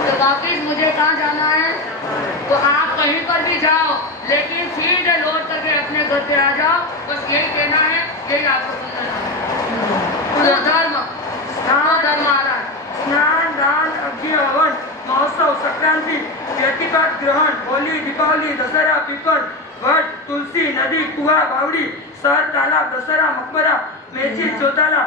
तो वापिस मुझे कहाँ जाना है? तो आप कहीं पर भी जाओ, लेकिन सीधे लौट करके अपने घर पे आ जाओ। बस यही कहना है, यही आपको सुनना है। तो धर्म आ रहा है। स्नान, दान, अग्नि, हवन, महोत्सव, संक्रांति, व्यक्तिगत ग्रहण, होली, दीपावली, दशहरा, पीपल, वट, तुलसी, नदी, कुआ, बावड़ी, सर, तालाब, दशहरा, मकबरा, मेजी, चौताला,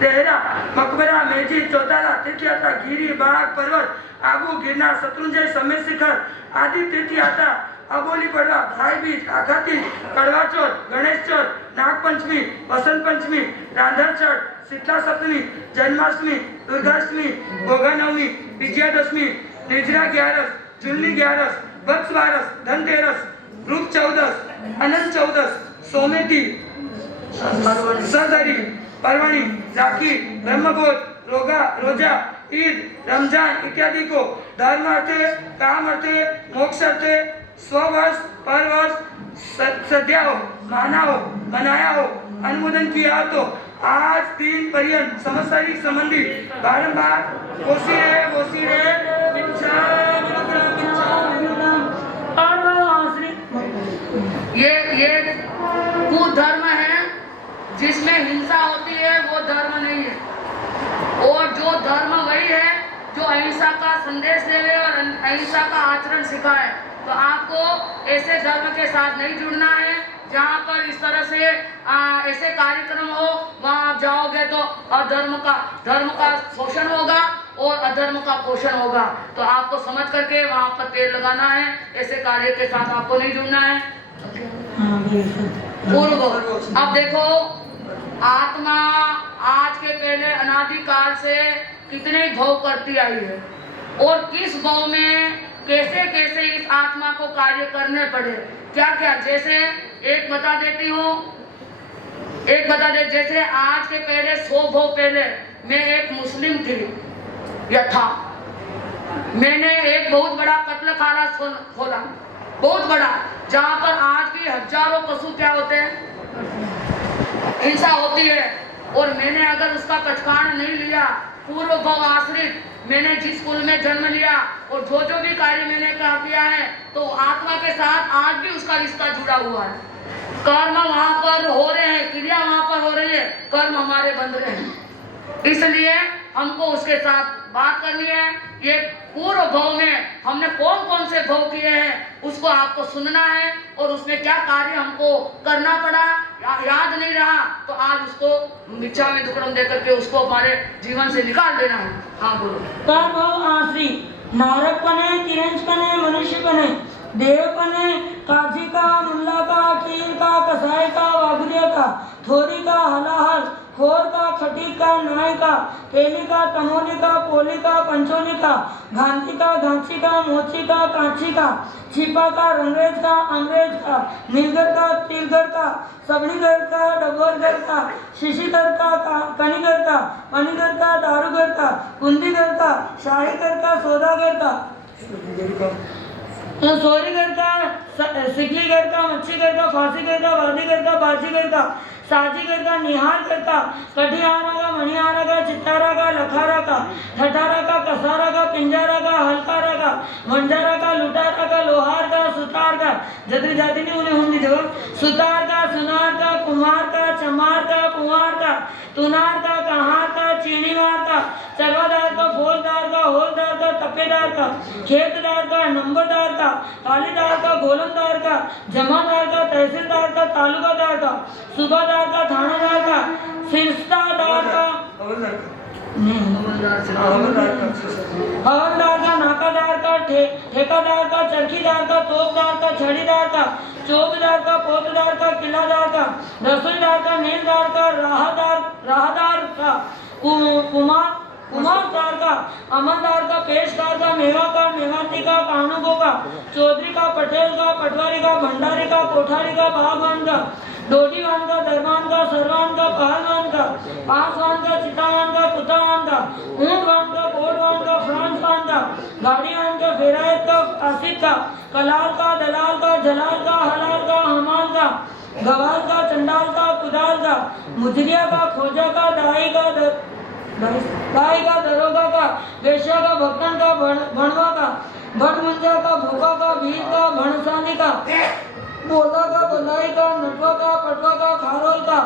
देहरा, मकबरा, मेजी, चौताला, तीर्थयात्रा, गिरी, बाग, पर्वत, आबू, गिरनार, शत्रुंजय, समेत शिखर आदि तीर्थयात्रा, अबोली पड़वा, भाई बीज, आखातीज, कड़वा चौथ, गणेश चौथ, नागपंचमी, वसंत पंचमी, रांधन छठ, शीतला सप्तमी, जन्माष्टमी, दुर्गाष्टमी, गोगा नवमी, विजयादशमी, निर्जरा ग्यारस, जुल्ली ग्यारस, वत्स बारस, धनतेरस, रूप चौदस, अनंत चौदस, सोमेती, सदरी, परवणी, राखी, ब्रह्मगोत, रोगा, रोजा, ईद, रमजान इत्यादि को धर्म अर्थे, काम अर्थे, मोक्ष अर्थे, स्ववर्ष, परवर्ष, सद्या हो, माना हो, मनाया हो, अनुमोदन किया हो, तो आज दिन पर्यंत समस्तारिक संबंधी बारंबार कोसी रे ये कुधर्म है, जिसमें हिंसा होती है, वो धर्म नहीं है। और जो धर्म वही है जो अहिंसा का संदेश देवे और अहिंसा का आचरण सिखाए। तो आपको ऐसे धर्म के साथ नहीं जुड़ना है जहाँ पर इस तरह से ऐसे कार्यक्रम हो, वहाँ आप जाओगे तो धर्म का शोषण होगा और अधर्म का पोषण होगा। तो आपको समझ करके वहाँ पर तेल लगाना है, ऐसे कार्य के साथ आपको नहीं जुड़ना है। पूर्व अब देखो, आत्मा आज के पहले अनादिकाल से कितने भव करती आई है और किस भव में कैसे कैसे इस आत्मा को कार्य करने पड़े, क्या क्या। जैसे एक बता देती हूँ, जैसे आज के पहले 100 भव पहले मैं एक मुस्लिम थी या था। मैंने एक बहुत बड़ा कत्लखाना खोला, बहुत बड़ा, जहाँ पर आज भी हजारों पशु क्या होते हैं, हिंसा होती है। और मैंने अगर उसका कचकाण नहीं लिया, पूर्व भव आश्रित मैंने जिस कुल में जन्म लिया और जो भी कार्य मैंने किया है, तो आत्मा के साथ आज भी उसका रिश्ता जुड़ा हुआ है। कर्म वहाँ पर हो रहे हैं, क्रिया वहाँ पर हो रही है, कर्म हमारे बंध रहे हैं। इसलिए हमको उसके साथ बात करनी है। ये पूर्व भव में हमने कौन कौन से भव किए हैं, उसको आपको सुनना है और उसमें क्या कार्य हमको करना पड़ा, याद नहीं रहा तो आज उसको मिच्छा में दुक्कड़म देकर के उसको हमारे जीवन से निकाल देना है। हाँ बोलो। भव आश्रित नारकपणे, तिरंजपणे, मनुष्यपणे, देवपणे, काजी का, मुल्ला का, कीर का, कसाई का, वागुदिया का, थोरी का, हलाहल, खोर का, खटीक का, नाई का, केली का, तमोली का, पोली का, पंचोली का, घांची का, घांची का, मोची का, कांची का, छिपा का, रंगरेज का, अंग्रेज का, नीलगर का, तिलगर का, सबनीगर का, डबरगर का, शिशिगर का, कनीगर का, पनीगर का, दारूगर का, कुंदीगर का, शाहीगर का, सौदागर का, सोरीगर का, सिकलीगर का, मच्छीगर का, फांसीगर का, वादीगर का, बाजीगर का, साजीगर का, निहारगर का, कटिहारा का, मणिहारा का, चित्तारा का, लखारा का, ठठारा का, कसारा का, पिंजारा का, हलकारा का, मंजारा का, लुटारा का, लोहार का, सुतार का, जदरी जाति नहीं उन्हें हुंदी जगह, सुतार का, सुनार का, कुमार का, चमार का, कुंवार का, तुनार का, कहार का, चीनीवार का, चरवादार का, फौजदार का, हौलदार का, तपेदार का, खेतदार का, नंबरदार का, कालीदार का, गोलमदार का, जमादार का, तहसीलदार का, तालुकादार का, सूबादार का, थानादार का, सिरस्तादार का, हवलदार का, नाकादार का, ठेकादार का, चरखीदार का, तोपदार का, छड़ीदार का, चौबदार का, पोतदार का, किलादार का, रसोईदार का, नीलदार का, राहदार का, कुमारदार का, अमरदार का, पेशकार का, मेवा का, मेवाती का, कानूगो का, चौधरी का, पटेल का, पटवारी का, भंडारी का, कोठारी का, बागवान का, डोडीवान का, दरबान का, सरवान का, पहलवान का, पासवान का, चितावान का, कुतावान का, ऊंटवान का, कोटवान का, फ्रांसवान का, गाड़ीवान का, फेरायत का, आसिफ का, कलाल का, दलाल का, जलाल का, हलाल का, हमाल का, गवाल का, चंडाल का, कुदाल का, मुजरिया का, खोजा का, दाई का, दरोगा का, वेश्या का, भक्तन का, भणवा का, भटमुंजा का, भूखा का, भीत का, भणसानी का, बोला का, बलाई का, नटवा का, पटवा का, खारोल का,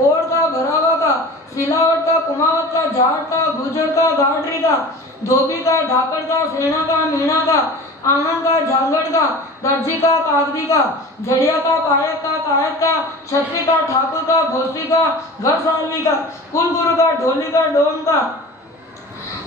ओढ़ का, भरावा का, सिलावट का, कुमावत का, झाट का, गुजर का, गाडरी का, धोबी का, ढाकड़ का, सेना का, मीणा का, आनंद का, झांगड़ का, दर्जी का, कागदी का, झड़िया का, पायक का, कायक का, छत्री का, ठाकुर का, घोसी का, घर सालवी का, कुलगुरु का, ढोली का, डोम का,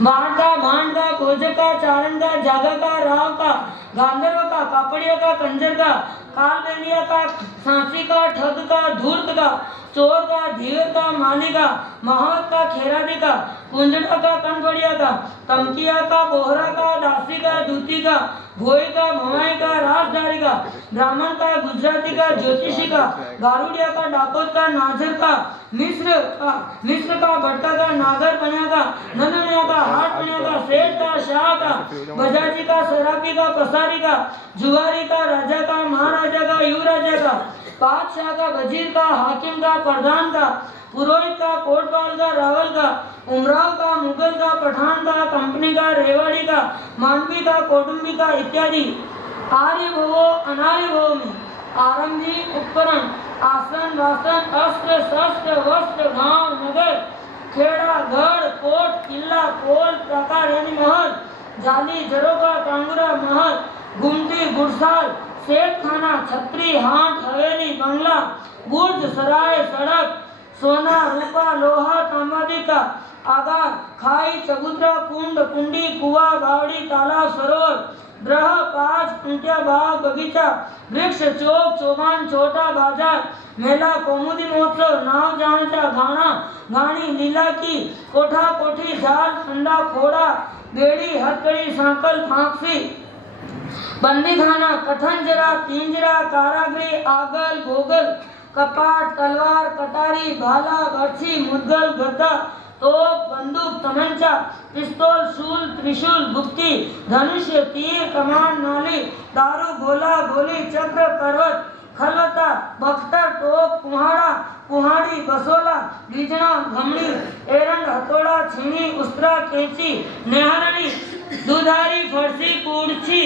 बाण का, भांड का, खोजे का, चारण का, जागा का, राव का, गांधर्व का, कापड़िया का, कंजर का, कालबेलिया का, सांसी का, ठग का, धूर्त का, चोर का, धीर का, माली का, महावत का, खेरादी का, कुंजड़ा का, कनफड़िया का, तमकिया का, बोहरा का, दासी का, दूती का, भोई का, भवाई का, राजदारी का, ब्राह्मण का, गुजराती का, ज्योतिषी का, गारुड़िया का, डाकोत का, नाजर का, मिस्र का, भट्टा का, नागर बनिया का, नंदनिया का, हाट बनिया का, सेठ का, शाह का, बजाजी का, सराफी का, पसारी का, जुगारी का, राजा का, महाराजा का, युवराजा का, बादशाह का, वजीर का, हाकिम का, प्रधान का, पुरोहित का, कोटवाल का, रावल का, उमराव का, मुगल का, पठान का, कंपनी का, रेवाड़ी का, मानवी का, कौटुंबी का इत्यादि आर्य भवो अनार्य भवो में आरंभी उपकरण, आसन, वासन, अस्त्र, शस्त्र, वस्त्र, गांव, नगर, खेड़ा, गढ़, कोट, किला, पोल, प्राकार यानी महल, जाली, जरोगा, कांगुरा, महल, गुमटी, गुड़साल, सेठ खाना, छत्री, हाट, हवेली, बंगला, बुर्ज, सराय, सड़क, सोना, रूपा, लोहा, तांबादी का, आगार, खाई, चबूतरा, कुंड, कुंडी, कुआ, बावड़ी, तालाब, सरोवर, ग्रह, पाज, कुंटिया, बाग, बगीचा, वृक्ष, चौक, चौगान, छोटा बाजार, मेला, कौमुदी महोत्सव, नाव, जांचा, घाना, घाणी, लीला की, कोठा, कोठी, जाल, फंडा, खोड़ा, बेड़ी, हथकड़ी, सांकल, फांसी, बंदी खाना, कठंजरा, पिंजरा, कारागृह, आगल, भोगल, कपाट, तलवार, कटारी, भाला, बर्छी, मुद्गल, गद्दा, तोप, बंदूक, तमंचा, पिस्तौल, शूल, त्रिशूल, गुप्ती, धनुष्य, तीर, कमान, नाली, दारू, गोला, गोली, चक्र, करवट, खलवता, बख्तर, टोप, कुहाड़ा, कुहाड़ी, बसोला, गीजना, घमड़ी, एरंड, हथौड़ा, छीनी, उस्तरा, कैंची, नेहरणी, दुधारी, फरसी, पूड़छी,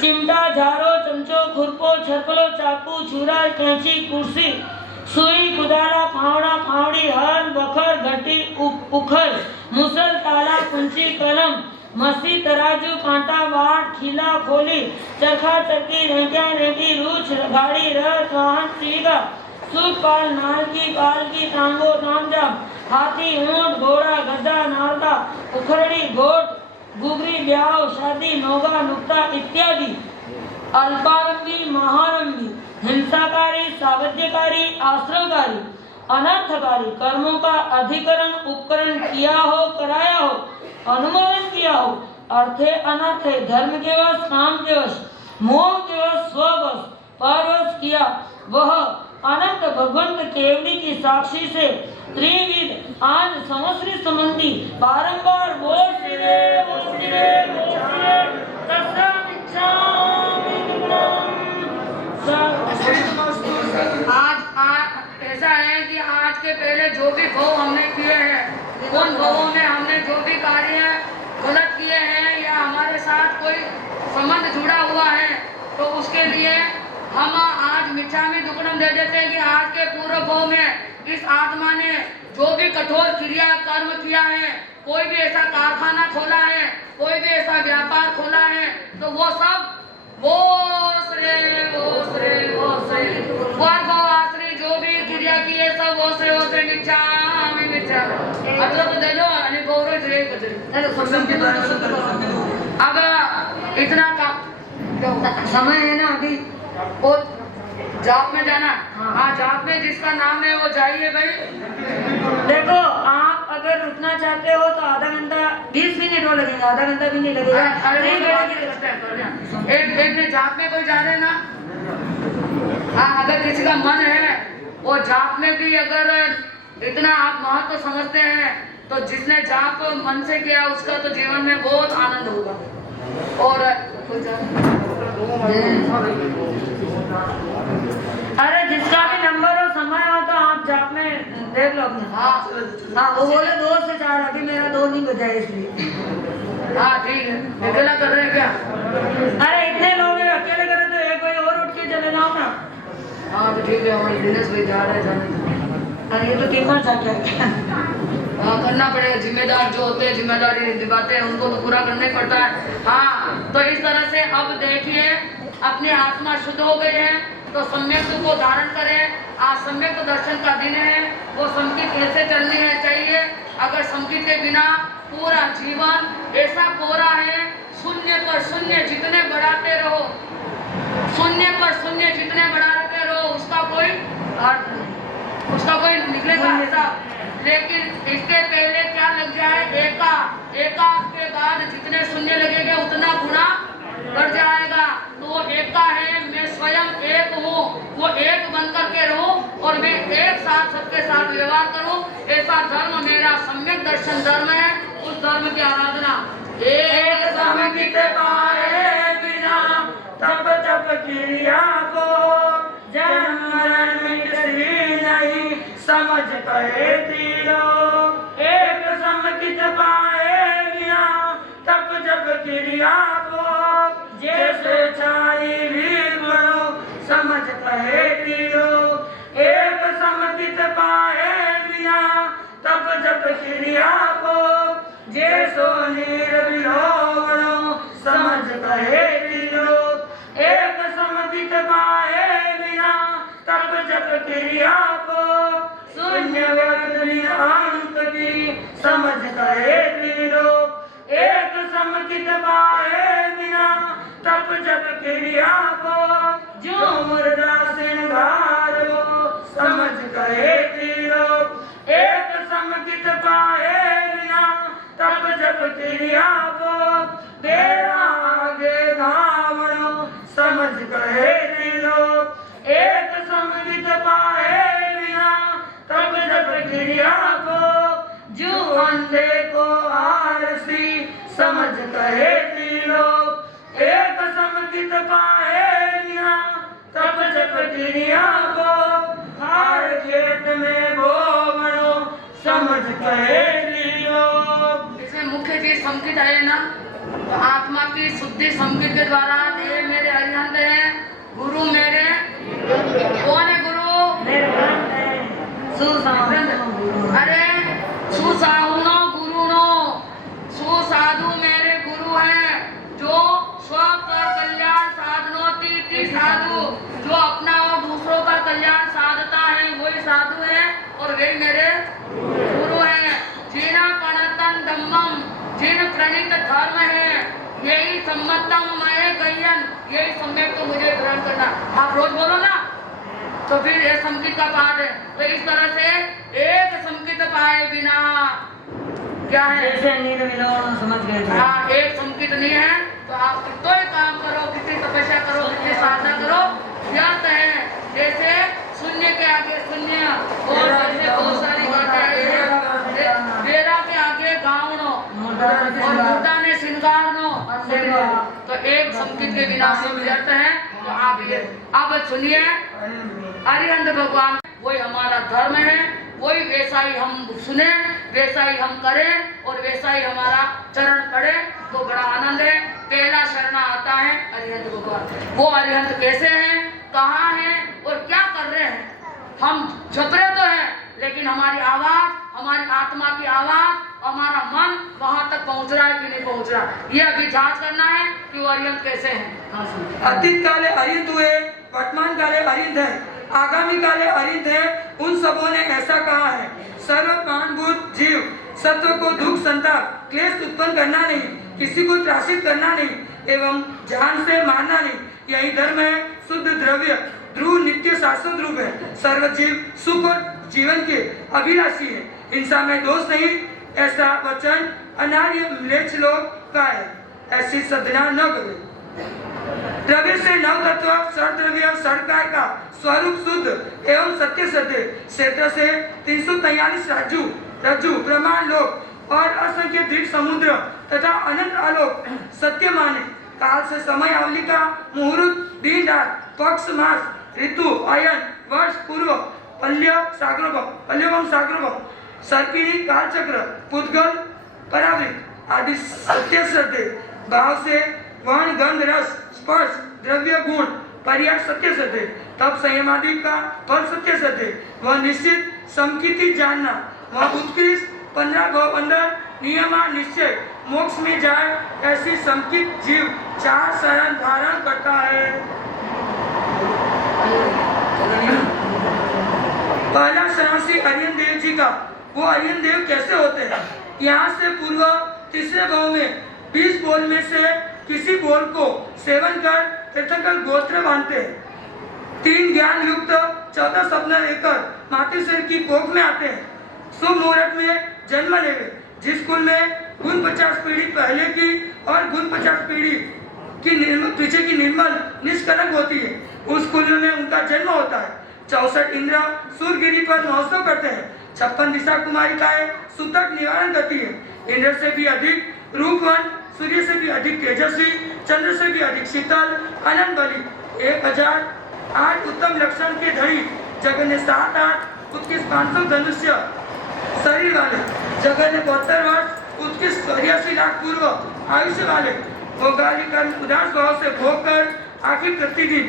चिमटा, झारो, चमचो, खुरपो, छरपलो, चाकू, छुरा, कैंची, कुर्सी, सुई, कुदाला, फावड़ा, फावड़ी, हल, बखर, घटी, उखल, मुसल, ताला, कुंची, कलम, मसी, तराजू, कांटा, वाट, खीला, खोली, चरखा, चरखी, रेंटिया, रेंटी, रूछ, गाड़ी, रथ, वाहन, सीगा, सुखपाल, पालकी, तांगो, तामजाम, हाथी, ऊंट, घोड़ा, गधा, नारदा, उखरड़ी, गोट, गुगरी, ब्याह, शादी, नोगा, नुक्ता इत्यादि अल्पारंभी, महारंभी, हिंसाकारी, सावध्यकारी, आश्रयकारी, अनर्थकारी कर्मों का अधिकरण उपकरण किया हो, कराया हो, अनुमोदन किया हो, अर्थे अनर्थे, धर्म के वश, काम के वश, मोह के वश, स्ववश, परवश किया, वह अनंत भगवंत केवली की साक्षी से त्रिविध आज समश्री संबंधी बारंबार बोल सिरे आज ऐसा है कि आज के पहले जो भी भव हमने किए हैं, उन भवों में हमने जो भी कार्य गलत किए हैं या हमारे साथ कोई संबंध जुड़ा हुआ है, तो उसके लिए हम आज मिथ्या में दुक्कड़म दे देते हैं कि आज के पूर्व भव में इस आत्मा ने जो भी कठोर क्रिया कर्म किया है, कोई भी ऐसा कारखाना खोला है, कोई भी ऐसा व्यापार खोला है, तो वो सब वो आश्रय जो भी क्रिया की है सब वो से मिथ्या में मिथ्या मतलब दे दो आणि गौरव अब इतना का समय है ना अभी वो जाप में जाना। हाँ जाप में जिसका नाम है वो जाइए भाई। देखो आप अगर रुकना चाहते हो तो आधा घंटा 20 मिनट और लगेगा, आधा घंटा भी नहीं लगेगा। नहीं बैठेंगे। एक ने जाप में कोई जा रहे ना, हाँ, अगर किसी का मन है वो जाप में भी अगर इतना आप महत्व समझते हैं तो जिसने जाप मन से किया उसका तो जीवन में बहुत आनंद होगा। और अरे जिसका भी नंबर हो, समय हो तो आप जाप में देख लो अपने। हाँ, वो बोले 2 से 4, अभी मेरा 2 नहीं बजा है इसलिए। हाँ ठीक है, अकेला कर रहे हैं क्या? अरे इतने लोग हैं, अकेले करे तो एक कोई और उठ के चले जाओ ना। हाँ तो ठीक है, हमारे दिनेश भाई जा रहे हैं। अरे ये तो कीमत था क्या? हाँ करना पड़ेगा, जिम्मेदार जो होते हैं जिम्मेदारी निभाते हैं उनको तो पूरा करना ही पड़ता है। हाँ तो इस तरह से अब देखिए अपनी आत्मा शुद्ध हो गई है तो सम्यक को धारण करें। आज सम्यक दर्शन का दिन है, वो संकित कैसे चलनी है चाहिए। अगर संकित के बिना पूरा जीवन ऐसा कोरा है, शून्य पर शून्य जितने बढ़ाते रहो, शून्य पर शून्य जितने बढ़ाते रहो उसका कोई अर्थ नहीं, उसका कोई निकलेगा ऐसा। लेकिन इसके पहले क्या लग जाए, एका के बाद जितने शून्य लगेंगे उतना गुना बढ़ जाएगा। तो वो एका है, मैं स्वयं एक हूँ, वो एक बन करके रहूं और मैं एक साथ सबके साथ व्यवहार करूं। ऐसा धर्म मेरा सम्यक दर्शन धर्म है। उस धर्म की आराधना एक संकित पाए बिना तप तप क्रिया को, जन्म मरण मिट भी नहीं समझ कहे त्रिलोक। एक संकित पाए बिना तप तप क्रिया को, जैसे चाहे भी करो समझ कहे त्रिलोक। एक संकित पाए बिना तप तप क्रिया को, जैसो निर्विलोकनो समझ कहे त्रिलोक। एक समकित पाए बिना तप जप क्रिया को, शून्यवत निरंत की समझ कहे त्रिलोक। एक समकित पाए बिना तप जप क्रिया को, जो मुर्दा श्रृंगार वो समझ कहे त्रिलोक। एक समकित पाए बिना तप जप क्रिया को, तेरा आगे धावणो समझ कहे त्रिलोक। एक समकित पाए बिना तप जप क्रिया को, जो अंधे को आरसी समझ कहे त्रिलोक। एक समकित पाए बिना तप जप क्रिया को, हार खेत में बोवणो समझ कहे त्रिलोक। इसमें मुख्य चीज संकित है ना, तो आत्मा की शुद्धि संकित के द्वारा। देव मेरे अरिहंत है, गुरु मेरे, कौन है गुरु? अरे सुसाहुनो गुरुनो, सुसाधु मेरे गुरु हैं, जो स्व कर कल्याण साधनोति साधु, जो अपना और दूसरों का कल्याण साधता है वही साधु है और वही मेरे गुरु हैं। जिना प्रणतन धम्मम, जिन प्रणीत धर्म है, यही सम्मतम मय गयन, यही सम्यक तो मुझे ग्रहण करना। आप रोज बोलो ना, तो फिर ये संकित का पाठ है। तो इस तरह से एक संकित पाए बिना क्या है, जैसे निर्विलोकनो समझ गए थे। हाँ एक संकित नहीं है तो आप कितना ही काम करो, कितनी तपस्या करो, कितनी साधना करो, व्यर्थ है। जैसे शून्य के आगे शून्य और जैसे बहुत सारी बातें, तेरा के आगे गावनो और मुर्दा ने श्रृंगारनो, तो एक संकित के बिना सब व्यर्थ है। तो आप ये अब सुनिए, अरिहंत भगवान वही हमारा धर्म है, वही वैसा ही हम सुने, वैसा ही हम करें और वैसा ही हमारा चरण पड़े तो बड़ा आनंद है। पहला शरण आता है अरिहंत भगवान। वो अरिहंत कैसे हैं, कहाँ हैं और क्या कर रहे हैं? हम छपरे तो हैं लेकिन हमारी आवाज, हमारी आत्मा की आवाज, हमारा मन वहां तक पहुंच रहा है कि नहीं पहुंच रहा, ये अभी जांच करना है कि वो अरिहंत कैसे हैं। अतीत काले अरिहंत हुए, वर्तमान काले अरिहंत है, आगामी काले अरिहंत है। उन सबों ने ऐसा कहा है, सर्व प्राणभूत जीव सत्व को दुख संताप क्लेश उत्पन्न करना नहीं, किसी को त्रासित करना नहीं एवं जान से मारना नहीं, यही धर्म है। शुद्ध द्रव्य ध्रुव नित्य शाश्वत रूप है। सर्व जीव सुख और जीवन के अभिलाषी है, हिंसा में दोष नहीं, ऐसा वचन अनार्य म्लेच्छ लोग का है, ऐसी सदना न करे। द्रव्य से नव तत्व सद्रव्य सड़काय का स्वरूप शुद्ध एवं सत्य सत्य क्षेत्र से 343 रज्जु प्रमाण लोक और असंख्य द्वीप समुद्र तथा अनंत आलोक सत्य माने। काल से समय अवधि का मुहूर्त दिन रात पक्ष मास ऋतु अयन वर्ष पूर्व पल्यवम साग्रवम सर्पिणी कालचक्र पुद्गल परावृत आदि सत्य सत्य भाव से वर्ण गंध रस स्पर्श द्रव्य गुण पर्याय सत्य सत्य तब संयमादि का फल सत्य सत्य वह निश्चित समकिति जानना वह उत्कृष्ट 15 नियमा निश्चय मोक्ष में जाए ऐसी समकित जीव 4 शरण धारण करता है। पहला शरणार्थी अरियन देव जी का, वो अरियन देव कैसे होते हैं? यहाँ से पूर्व तीसरे गांव में 20 बोल में से किसी बोल को सेवन कर तीर्थंकर गोत्र बांधते हैं। 3 ज्ञान युक्त 14 सपना लेकर मातृशरीर की कोख में आते हैं। शुभ मुहूर्त में जन्म लेवे। जिस कुल में गुण 50 पीढ़ी पहले की और गुण 50 पीढ़ी की पीछे की निर्मल निष्कलंक होती है, उस कुल में उनका जन्म होता है। 64 इंद्र सूर्यगिरी पर महोत्सव करते हैं। 56 दिशा कुमारिकाएं सूतक निवारण करती है। इंद्र से भी अधिक रूपवान, सूर्य से भी अधिक तेजस्वी, चंद्र से भी अधिक शीतल, अनंत बली, 1008 उत्तम लक्षण के धनी, जगन ने 7-8 उत्कृष्ट 500 धनुष्य शरीर वाले, जगन ने 72 वर्ष उत्कृष्ट 84 लाख पूर्व आयुष्य वाले, भोगाली कर्म उदास भाव से भोग कर आखिर प्रतिदिन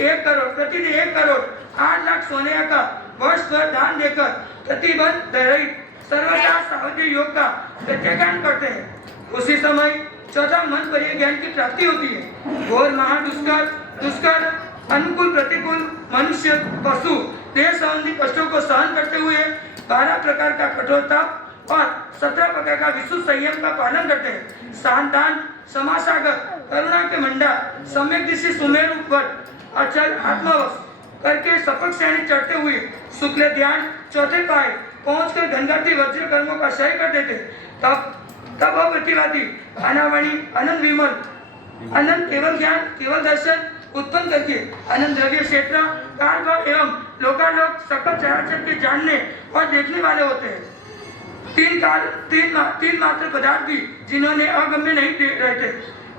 1 करोड़ 8 लाख सोने का वर्ष पर दान देकर प्रतिबंध रहित सर्वदा सावधि योग का प्रत्याख्यान करते हैं। उसी समय चौथा मन पर ज्ञान की प्राप्ति होती है। घोर दुष्कर अनुकूल प्रतिकूल मनुष्य पशु देह संबंधी कष्टों को सहन करते हुए 12 प्रकार का कठोर तप और 17 प्रकार का विशुद्ध संयम का पालन करते हैं। शांतान समासागर करुणा के मंडा सम्यक दिशि सुमेरु वट अचल आत्मवश करके सपक श्रेणी चढ़ते हुए शुक्ल ध्यान चौथे पाए पहुंचकर गंगाती वज्र कर्मों का क्षय कर देते। तब अप्रतिवादी अनावणी अनंत विमल अनंत केवल ज्ञान केवल दर्शन उत्पन्न करके अनंत द्रव्य क्षेत्र काल भाव एवं लोकालोक सकल चराचर के जानने और देखने वाले होते हैं। तीन मात्र पदार्थ भी जिन्होंने अगम्य नहीं रहे थे।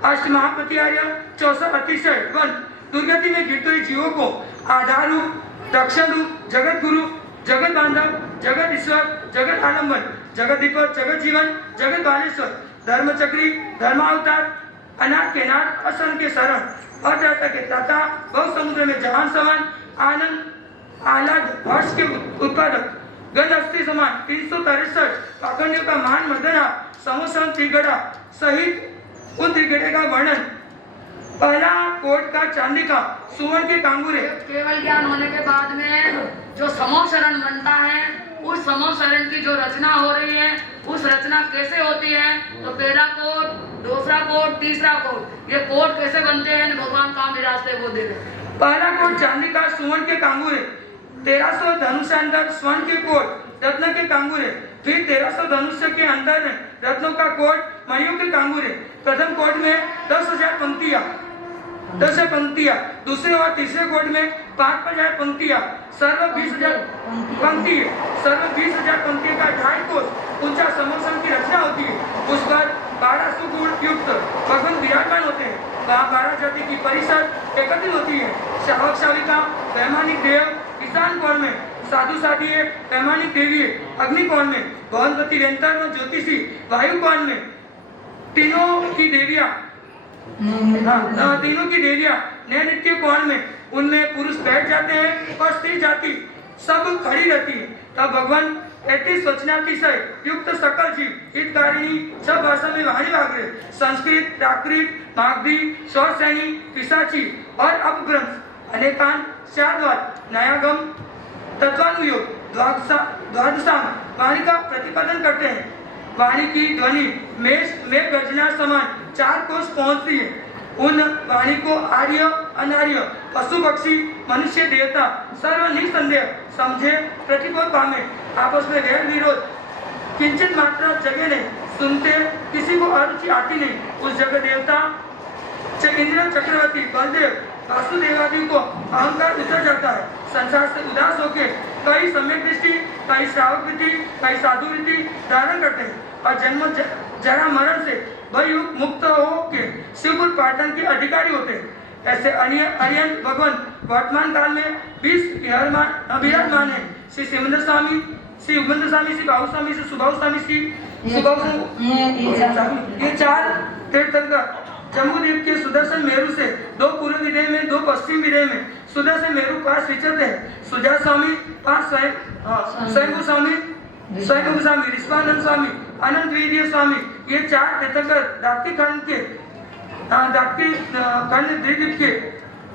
अष्ट महाप्रतिहार्य 64 अतिशय वन दुर्गति में गिरते हुए जीवों को आधार रूप रक्षण रूप जगत गुरु जगत बांधव जगत ईश्वर जगत आलम्बन जगत दीपक जगत जीवन जगत बालेश्वर धर्मचक्री धर्मावतार अनाथ के नाथ असंग के शरण अत्रता के त्राता बहु समुद्र में जहान समान आनंद आह्लाद हर्ष के उत्पादक गण अस्थि समान 363 पाखंडियों का मान मर्दना समोसन त्रिगड़ा सहित उन त्रिगड़े का वर्णन। पहला कोट का चांदी का सुवर्ण के कांगूरे केवल ज्ञान होने के बाद में जो समूह शरण बनता है, उस समूह शरण की जो रचना हो रही है, उस रचना कैसे होती है? तो पहला कोट, दूसरा कोट, तीसरा कोट, ये कोट कैसे बनते हैं भगवान कहाँ विराजते वो दे रहे। पहला कोट चांदी का सुवर्ण के कांगूरे, 1300 धनुषांतर स्वर्ण के कोट रत्न के कांगूरे, फिर 1300 धनुष्य के अंतर में रत्नों का कोट मणियों के कांगूरे। प्रथम कोट में 10,000 पंक्तियां, 10 पंक्तियां, दूसरे और तीसरे कोट में 5,000 पंक्तियां, सर्व 20,000 पंक्ति, सर्व 20,000 पंक्तियों का 2.5 कोस ऊंचा समोसन की रचना होती है। उस पर 1200 गुण युक्त भगवान विराजमान होते हैं। वहाँ 12 जाति की परिषद एकत्रित होती है। शावक शाविका वैमानिक देव किसान कौन में, साधु साधी वैमानिक देवी अग्नि कौन में, भवनपति वेंतर ज्योतिषी वायु कौन में, तीनों की देवियां नैत्य कौन में, उनमें पुरुष बैठ जाते हैं और स्त्री जाति सब खड़ी रहती है। तब भगवान 33 वचनातिशय युक्त सकल जीव हितकारिणी सब भाषा में वाणी वागरे संस्कृत प्राकृत मागधी सौरसैनी पिशाची और अपभ्रंश अनेकान शाद्वाद नयागम तत्वानुयोग द्वादशाम वाणी का प्रतिपादन करते हैं। वाणी की ध्वनि मेघ गर्जना समान 4 कोस पहुंचती है। उन वाणी को आर्य अनार्य पशु पक्षी मनुष्य देवता सर्व निसंदेह समझे प्रतिबोध पामे, आपस में वैर विरोध किंचित मात्रा जगह नहीं, सुनते किसी को अरुचि आती नहीं। उस जगह देवता इंद्र चक्रवर्ती बलदेव वासुदेवादि को अहंकार उतर जाता है। संसार से उदास होकर कई सम्यक दृष्टि, कई श्रावक वृत्ति, कई साधु वृत्ति धारण करते हैं और जन्म जरा मरण से भय मुक्त होकर शिवपुर पाटन के अधिकारी होते हैं। ऐसे अरियन भगवान वर्तमान काल में 20 विराजमान है। श्री शिवेंद्र स्वामी, श्री उपेंद्र स्वामी, श्री बाबू स्वामी, श्री सुबाहु स्वामी, श्री ये 4 तीर्थंकर जम्बूद्वीप के सुदर्शन मेरु से 2 पूर्व विदेह में, 2 पश्चिम विदेह में सुदर्शन मेरु पास विचरते हैं। सुजा स्वामी पास स्वयं स्वामी, ऋषभानंद स्वामी, अनंत वीर्य स्वामी, ये 4 तीर्थंकर दाप्ती खंड द्वीप के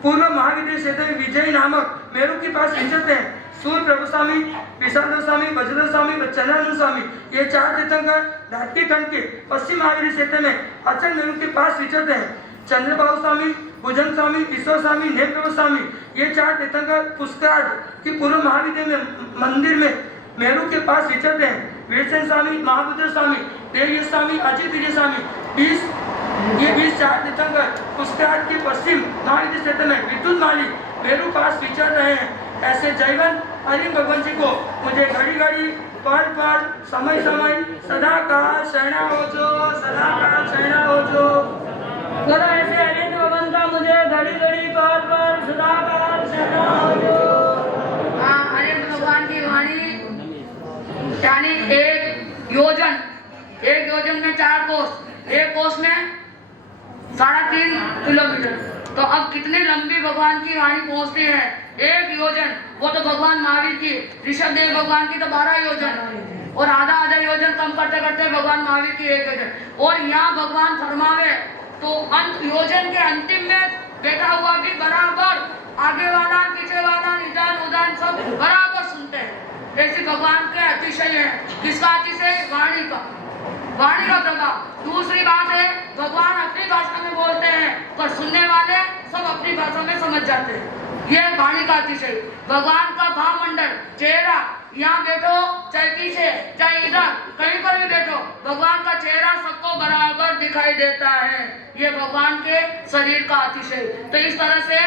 पूर्व महाविद्य क्षेत्र में विजय नामक मेरु के पास विचरते हैं। सूर्य प्रभु स्वामी, विशाल स्वामी, वज्र स्वामी, चंद्रानंद स्वामी, ये 4 तीर्थंकर धात्की खंड के पश्चिम महावीर क्षेत्र में अचल मेरु के पास विचरते हैं। चंद्रबाबू स्वामी, भुजंग स्वामी, ईश्वर स्वामी, नेप्रभु स्वामी, ये 4 तीर्थंकर पुष्कर की पूर्व महाविद्य में मंदिर में मेरु के पास विचरते हैं। वीरसेन स्वामी, महाभद्र स्वामी, देवीय स्वामी, अजित विजय स्वामी, 20 4 तीर्थंकर पुष्कर के पश्चिम महाविद्य क्षेत्र में विद्युत माली मेरु पास विचर रहे हैं। ऐसे जयवंत हरि भगवान जी को मुझे घड़ी घड़ी, पल पल, समय समय, सदा काल शरणा हो जो, सदा काल शरणा हो जो। बोलो ऐसे हरिंद्र भगवान का मुझे घड़ी घड़ी, पल पल, सदा काल शरणा हो जो। हरिंद्र भगवान की वाणी यानी एक योजन में 4 कोस, एक कोस में 3.5 किलोमीटर। तो अब कितनी लंबी भगवान की वाणी पहुंचती है? 1 योजन। वो तो भगवान महावीर की, ऋषभ देव भगवान की तो 12 योजन और आधा योजन कम करते करते भगवान महावीर की 1 योजन। और यहाँ भगवान फरमावे तो अंत योजन के अंतिम में बैठा हुआ भी बराबर आगे वाला, पीछे वाला, निदान उदान सब बराबर सुनते हैं। ऐसी भगवान के अतिशय है। किसका अतिशय? वाणी का प्रभाव। दूसरी बात है, भगवान अपनी भाषा में बोलते हैं पर सुनने वाले सब अपनी भाषा में समझ जाते हैं। ये वाणी का अतिशय। भगवान का भावमंडल, चेहरा, यहाँ बैठो चाहे पीछे चाहे इधर कहीं पर भी बैठो, भगवान का चेहरा सबको बराबर दिखाई देता है। ये भगवान के शरीर का अतिशय। तो इस तरह से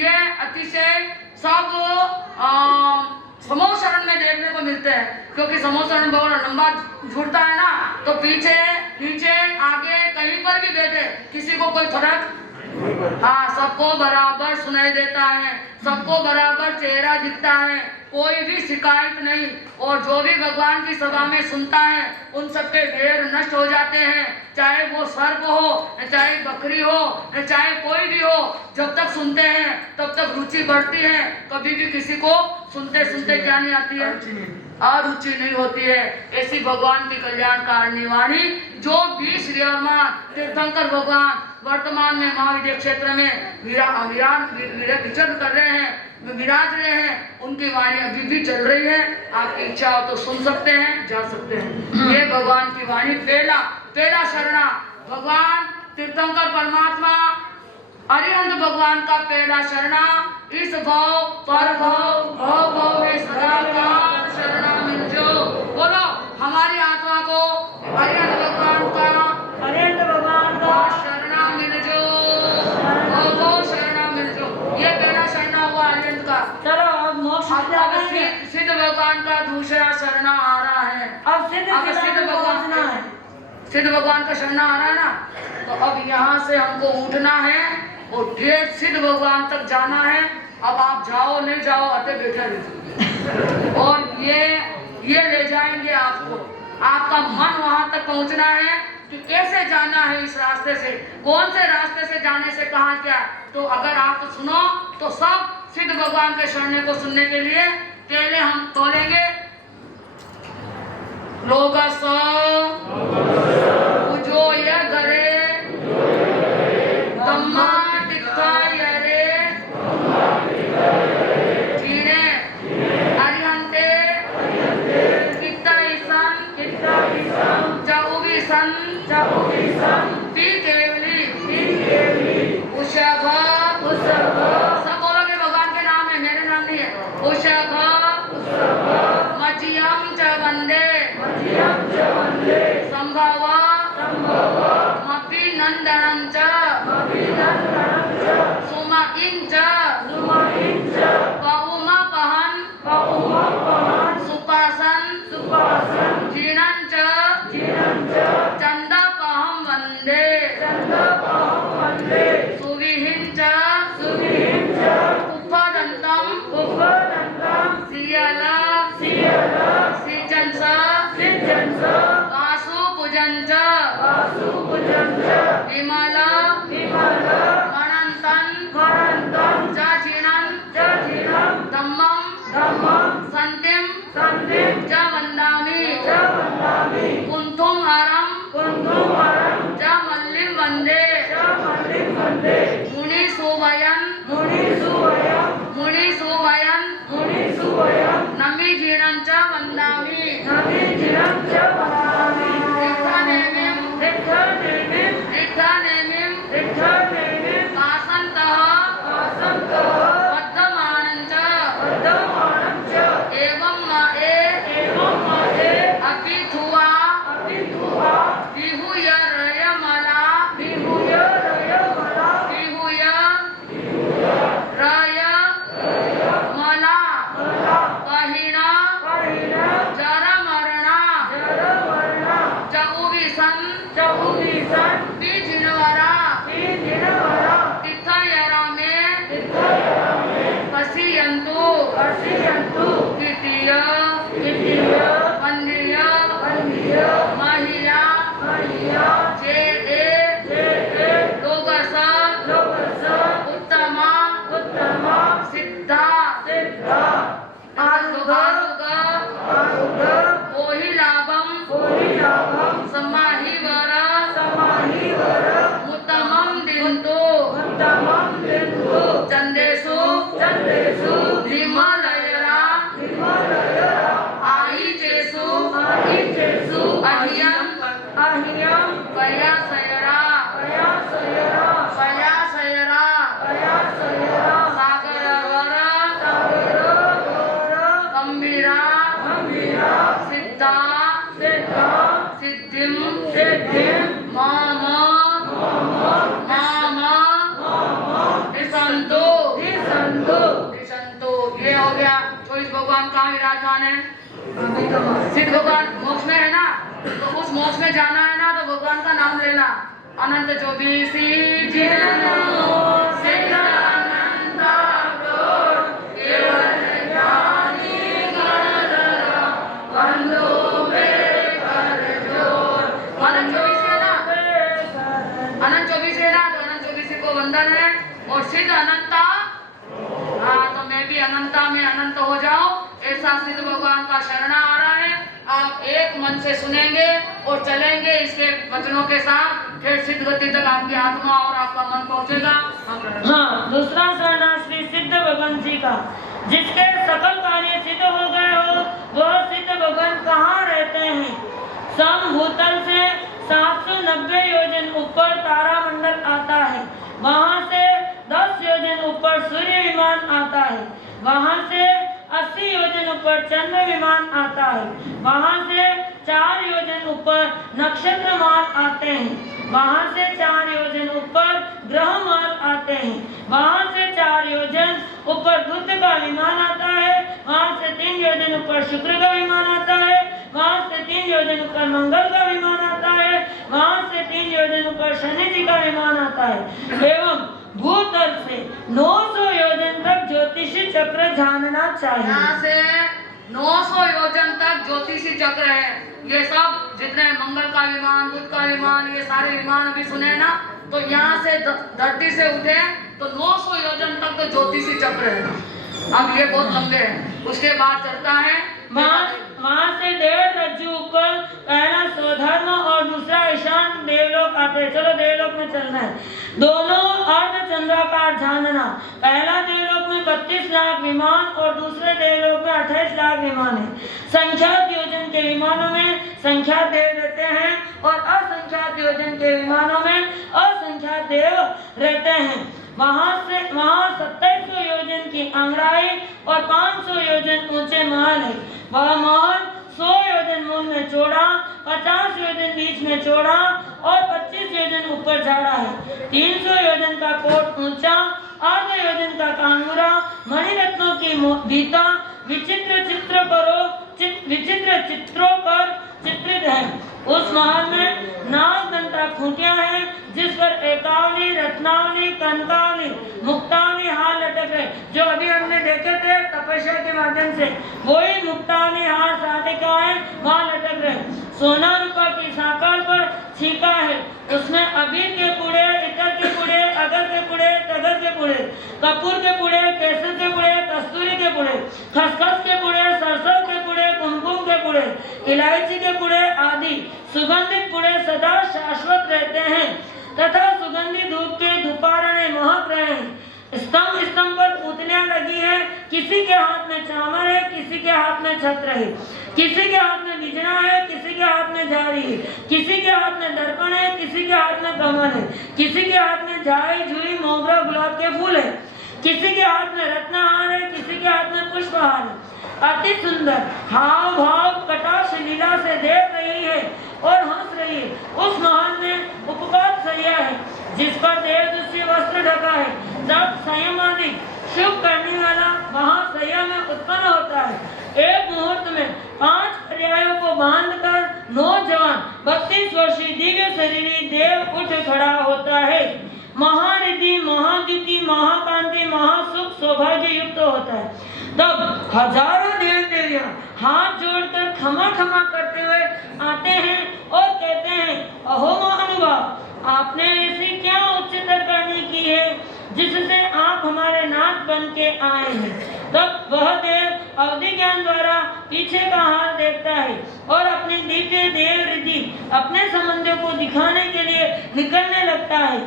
ये अतिशय सब समूह शरण में देखने को मिलते हैं, क्योंकि समूह शरण बहुत लंबा जुड़ता है ना, तो पीछे नीचे आगे कहीं पर भी बैठे किसी को कोई फर्क, सबको बराबर सुनाई देता है, सबको बराबर चेहरा दिखता है, कोई भी शिकायत नहीं। और जो भी भगवान की सभा में सुनता है उन सबके वैर नष्ट हो जाते हैं, चाहे वो सर्प हो, चाहे बकरी हो, चाहे कोई भी हो। जब तक सुनते हैं तब तक रुचि बढ़ती है। कभी भी किसी को सुनते सुनते क्या नहीं आती है? अरुचि नहीं होती है। ऐसी भगवान की कल्याणकारिणी वाणी जो 20 तीर्थंकर भगवान वर्तमान में महाविद्य क्षेत्र में विचरण कर रहे हैं, विराज रहे हैं, उनकी वाणी अभी भी चल रही है। आपकी इच्छा हो तो सुन सकते हैं, जा सकते हैं। ये भगवान की वाणी पहला शरणा भगवान तीर्थंकर परमात्मा अरिहंत भगवान का पहला शरणा। इस भाव पर भाव में सदा काल शरणा मिल जो। बोलो हमारी आत्मा को अरिहंत भगवान का शरणा मिल जो, शरणा मिल जो। ये पहला शरणा हुआ अरिहंत का। चलो अब मोक्ष सिद्ध भगवान का दूसरा शरणा आ रहा है। अब सिद्ध भगवान का शरणा आ रहा है ना, तो अब यहाँ से हमको उठना है और ठेठ सिद्ध भगवान तक जाना है। अब आप जाओ नहीं जाओ, अते बैठे रहिए और ये ले जाएंगे आपको। आपका मन वहां तक पहुंचना है कि कैसे जाना है इस रास्ते से, कौन से रास्ते से जाने से कहा क्या। तो अगर आप सुनो तो सब सिद्ध भगवान के शरण को सुनने के लिए पहले हम तोलेंगे लोग जो ये गरे तम्मा टिक्का यरे चीने अरिहंते कित्ता इसन जाऊगी सन पी केवली उषभ सब बोलोगे भगवान के नाम है, मेरे नाम नहीं है। उषभ मजियम च वंदे विमल मनंतन चीणं धम्मं संतिं च वन्दामि कुंथुम हरम च मल्लिं वंदे मुनिसुवयन नमि जीणं च वन्दामि तीर्थनेमिं वासन्तः वर्धमानं च एवं महे अपिथुआ विहुय रयमला पहिणा जरमरणा चहुविसन बीजिनवरा तिथयरा में पश्यन्तु द्वितीय वन्द्य महिया जे लोगस उत्तमा सिद्धा आरुग ओहि लाभम समाहिवर उत्तमं दिन्तु चंदेषु विमलयरा आहिजेषु अह्यं पयासयरा सागरवर गंभीरा सिद्धा सिद्धिं माम दिशन्तु। ये हो गया। 24 भगवान कहाँ विराजमान है? सिद्ध भगवान मोक्ष में है ना, तो उस मोक्ष में जाना है ना, तो भगवान का नाम लेना। अनंत 24 वंदन है और सिद्ध अनंता। हाँ, तो मैं भी अनंता में अनंत हो जाऊं, ऐसा सिद्ध भगवान का शरणा आ रहा है। आप एक मन से सुनेंगे और चलेंगे इसके वचनों के साथ, फिर सिद्ध गति तक आपकी आत्मा और आपका मन पहुंचेगा। हाँ, दूसरा शरणा श्री सिद्ध भगवान जी का। जिसके सकल कार्य सिद्ध हो गए हो, वह सिद्ध भगवान कहाँ रहते हैं? समभूतल से 790 योजन ऊपर तारामंडल आता है, वहाँ से 10 योजन ऊपर सूर्य विमान आता है, वहाँ से 80 योजन ऊपर चंद्र विमान आता है, वहाँ से 4 योजन ऊपर नक्षत्र माल आते हैं, वहाँ से 4 योजन ऊपर ग्रह माल आते हैं, वहाँ से 4 योजन ऊपर बुध का विमान आता है, वहाँ से 3 योजन ऊपर शुक्र का विमान आता है, वहाँ से 3 योजन ऊपर मंगल का विमान आता है, वहाँ से 3 योजन ऊपर शनि जी का विमान आता है। एवं भूतल से 900 योजन तक ज्योतिषी चक्र जानना चाहिए। यहाँ से 900 योजन तक ज्योतिषी चक्र है। ये सब जितने मंगल का विमान, बुध का विमान, ये सारे विमान भी सुने ना, तो यहाँ से धरती से उठे तो 900 योजन तक तो ज्योतिषी चक्र है। अब ये बहुत लंबे हैं। उसके बाद चलता है वहाँ से 1.5 रज्जु ऊपर पहला स्वधर्म और दूसरा ईशान देवलोक आते हैं। चलो देवलोक में चलना है। दोनों अर्ध चंद्राकार जानना। पहला देवलोक में 32 लाख विमान और दूसरे देवलोक में 28 लाख विमान है। संख्यात योजन के विमानों में संख्यात देव रहते हैं और असंख्यात योजन के विमानों में असंख्यात देव रहते हैं। वहाँ 2700 योजन की अंगड़ाई और 500 योजन ऊंचे महल है। वह महल 100 योजन मूल में चौड़ा, 50 योजन बीच में चौड़ा और 25 योजन ऊपर चौड़ा है। 300 योजन का कोट ऊंचा, आधे योजन का कानूरा, मणिरत्नों की भीता विचित्र चित्रों पर चित्रित है। उस महल में नागदंता खूंटियां हैं, जिस पर एकावली, रत्नावली, कनकावली, मुक्तावली हार लटक रहे। जो अभी हमने देखे थे तपस्या के माध्यम से, वही मुक्तावली हार साधिका है, वहाँ लटक रहे। सोना रूपा की साकार पर छीका है। उसमें अबीर के पुड़े, इतर के पुड़े, अगर के पुड़े, तगर के पुड़े, कपूर के पुड़े, केसर के पुड़े, कस्तूरी के पुड़े, खसखस के पुड़े, सरसों के पुड़े, कुमकुम के पुड़े, इलायची के पुड़े आदि सुगंधित पुड़े सदा शाश्वत रहते हैं तथा सुगंधित धूप के धूपारणे महक रहे हैं। स्तंभ स्तंभ पर पूतनियां लगी है, किसी के हाथ में चामर है, किसी के हाथ में छत्र है, किसी के हाथ में बिजना है, किसी के हाथ में झाड़ी है, किसी के हाथ में दर्पण है, किसी के हाथ में कमल है, किसी के हाथ में झाई, जुई, मोगरा, गुलाब के फूल है, किसी के हाथ में रत्नहार है, किसी के हाथ में पुष्पहार है। अति सुंदर हाव भाव कटाक्ष लीला से देख रही है और हंस रही है। उस महल में उपकार सैया है जिस पर देवदूषी वस्त्र ढका है। जब संयम आदि शुभ करने वाला वहाँ सैया में उत्पन्न होता है। एक मुहूर्त में 5 पर्यायों को बांधकर नौजवान 32 वर्षीय दिव्य शरीरी देव उठ खड़ा होता है। महारिद्धि, महाद्युति, महाकांति, महासुख, सौभाग्य युक्त होता है। तब हजारों देव देवियां हाथ जोड़कर क्षमा क्षमा करते हुए आते हैं और कहते हैं, अहो महानुभाव, आपने ऐसी क्या उच्चतर करनी की है जिससे आप हमारे नाथ बन के आए हैं। तब वह देव अवधि ज्ञान द्वारा पीछे का हाल देखता है और अपनी दिव्य देव रिद्धि अपने संबंधों को दिखाने के लिए निकलने लगता है।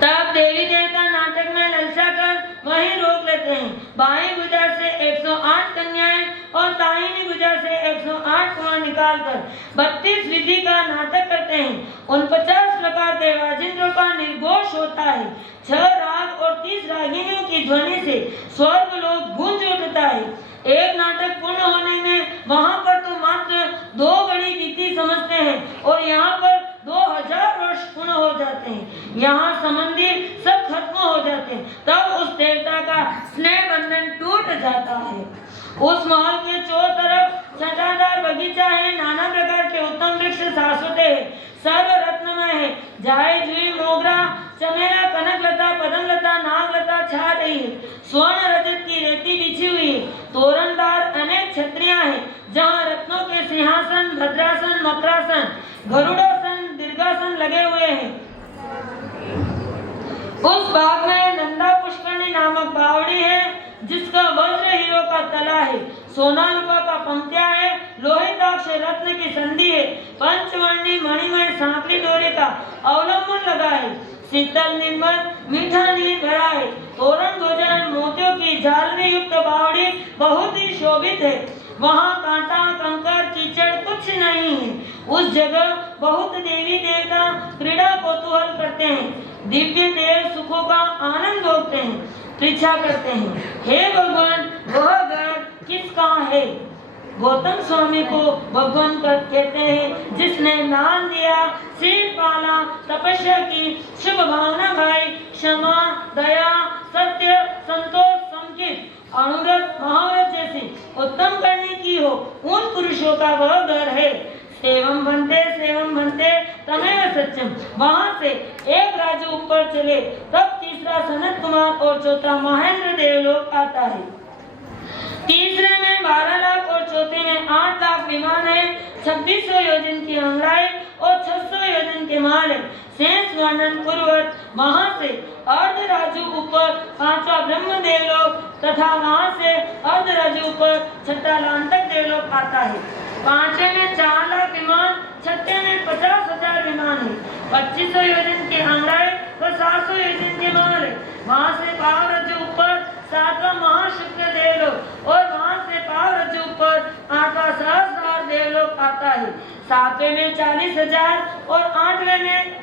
तब देवी देवता नाटक में ललचा कर वहीं रोक लेते हैं। बाएं भुजा से 108 कन्याएं और दाहिनी भुजा से 108 कुआं निकालकर 32 विधि का नाटक करते हैं। 49 प्रकार के वाजिंद्रों का निर्घोष होता है। 6 राग और 30 रागिनियों की ध्वनि से स्वर्ग लोग गूंज उठता है। एक नाटक पूर्ण होने में वहाँ पर तो मात्र 2 घड़ी बीती समझते हैं और यहाँ पर 2000 वर्ष पूर्ण हो जाते हैं। यहाँ संबंधी सब खत्म हो जाते हैं। तब उस देवता का स्नेह बंधन टूट जाता है। उस महल के चारों तरफ छटादार बगीचा है। नाना प्रकार के उत्तम वृक्ष शाश्वत है, सर्व रत्नमय है। जाए, जुई, मोगरा, चमेला, कनकलता, पदमलता, नागलता छा रही है। स्वर्ण रजत की रेती बिछी हुई है। तोरणदार अनेक छत्रियां हैं जहाँ रत्नों के सिंहासन, भद्रासन, मकरासन, गरुड़ासन, दीर्घासन लगे हुए हैं। उस बाग में नंदा पुष्करणी नामक बावड़ी है जिसका वज्र हीरो का तला है, सोना रूपा का पंक्तिया है, लोहिताक्ष रत्न की संधि है, पंचवर्णी मणिमय सांकली डोरे का अवलंबन लगा है, शीतल निर्मल मीठा नीर भरा है। तोरण भोजन मोतियों की झालरी युक्त बावड़ी बहुत ही शोभित है। वहाँ कांटा, कंकर, कीचड़ कुछ नहीं है। उस जगह बहुत देवी देवता क्रीड़ा कौतूहल करते हैं। दिव्य देव सुखों का आनंद भोगते हैं, परीक्षा करते हैं। हे भगवान, वह घर किसका है? गौतम स्वामी को भगवान कहते हैं जिसने दान दिया, सिर पाला, तपस्या की, शुभ भावना भाई, क्षमा, दया, सत्य, संतोष, संकित, अनुव्रत, महाव्रत जैसी उत्तम करने की हो, उन पुरुषों का वह घर है। सेवम बनते तमेव सत्यम। वहाँ से एक राजू ऊपर चले, तब तीसरा सनत कुमार और चौथा महेंद्र देवलोक आता है। तीसरे में 12 लाख और चौथे में 8 लाख विमान है। 2600 योजन की अंगराई और 600 योजन के माल है। शेष वर्णन पूर्वक वहाँ से अर्ध राजू ऊपर 5वां ब्रह्म देवलोक तथा वहाँ से अर्ध राजू ऊपर 6ठा लांतक देवलोक आता है। 5वें में 4 लाख विमान, 6ठे में 50,000 विमान है। 2500 योजन की अंगराई और 700 योजन के माल है। वहाँ से पाव रज्जु ऊपर 7वां महाशुक्र देवलोक और वहाँ से पाव रज्जु ऊपर 8वां सहस्रार देवलोक आता है। 7वें में 40,000 और 8वें में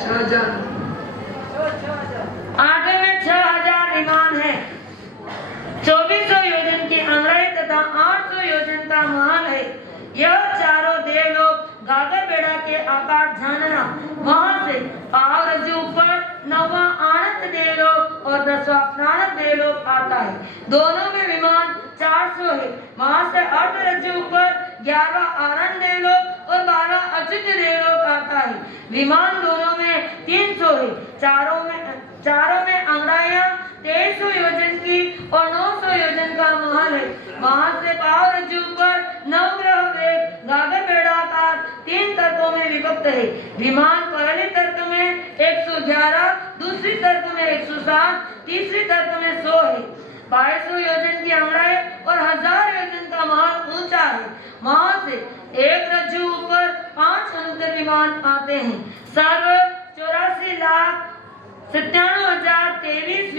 6,000। 8वें में 6,000 विमान है। 2400 योजन की अंगराई तथा 800 योजन का महल है। यह चारों देवलोक गागर बेड़ा के आकार जानना। वहाँ से पाव रज्जु ऊपर 9वां आनंद देवलोक और 10वां प्राणत देवलोक आता है। दोनों में विमान 400 है। वहाँ से अर्ध रज्जु ऊपर 11वां आनंद देवलोक और 12वां अच्युत देवलोक आता है। विमान दोनों में 300 है। चारों में अंगराइयाँ 2300 योजन की और 900 योजन का महल है। वहाँ से पाव रज्जु ऊपर नवग्रह वेग गागर बेड़ाकार 3 तर्कों में विभक्त है। विमान पहले तर्क में 111, दूसरी तर्क में 107, तीसरी तर्क में 100 है। 2200 योजन की अंगड़ाई और 1000 योजन का महल ऊंचा है। वहां से एक रज्जु ऊपर 5 अनुत्तर विमान आते हैं। सर्व 84,97,023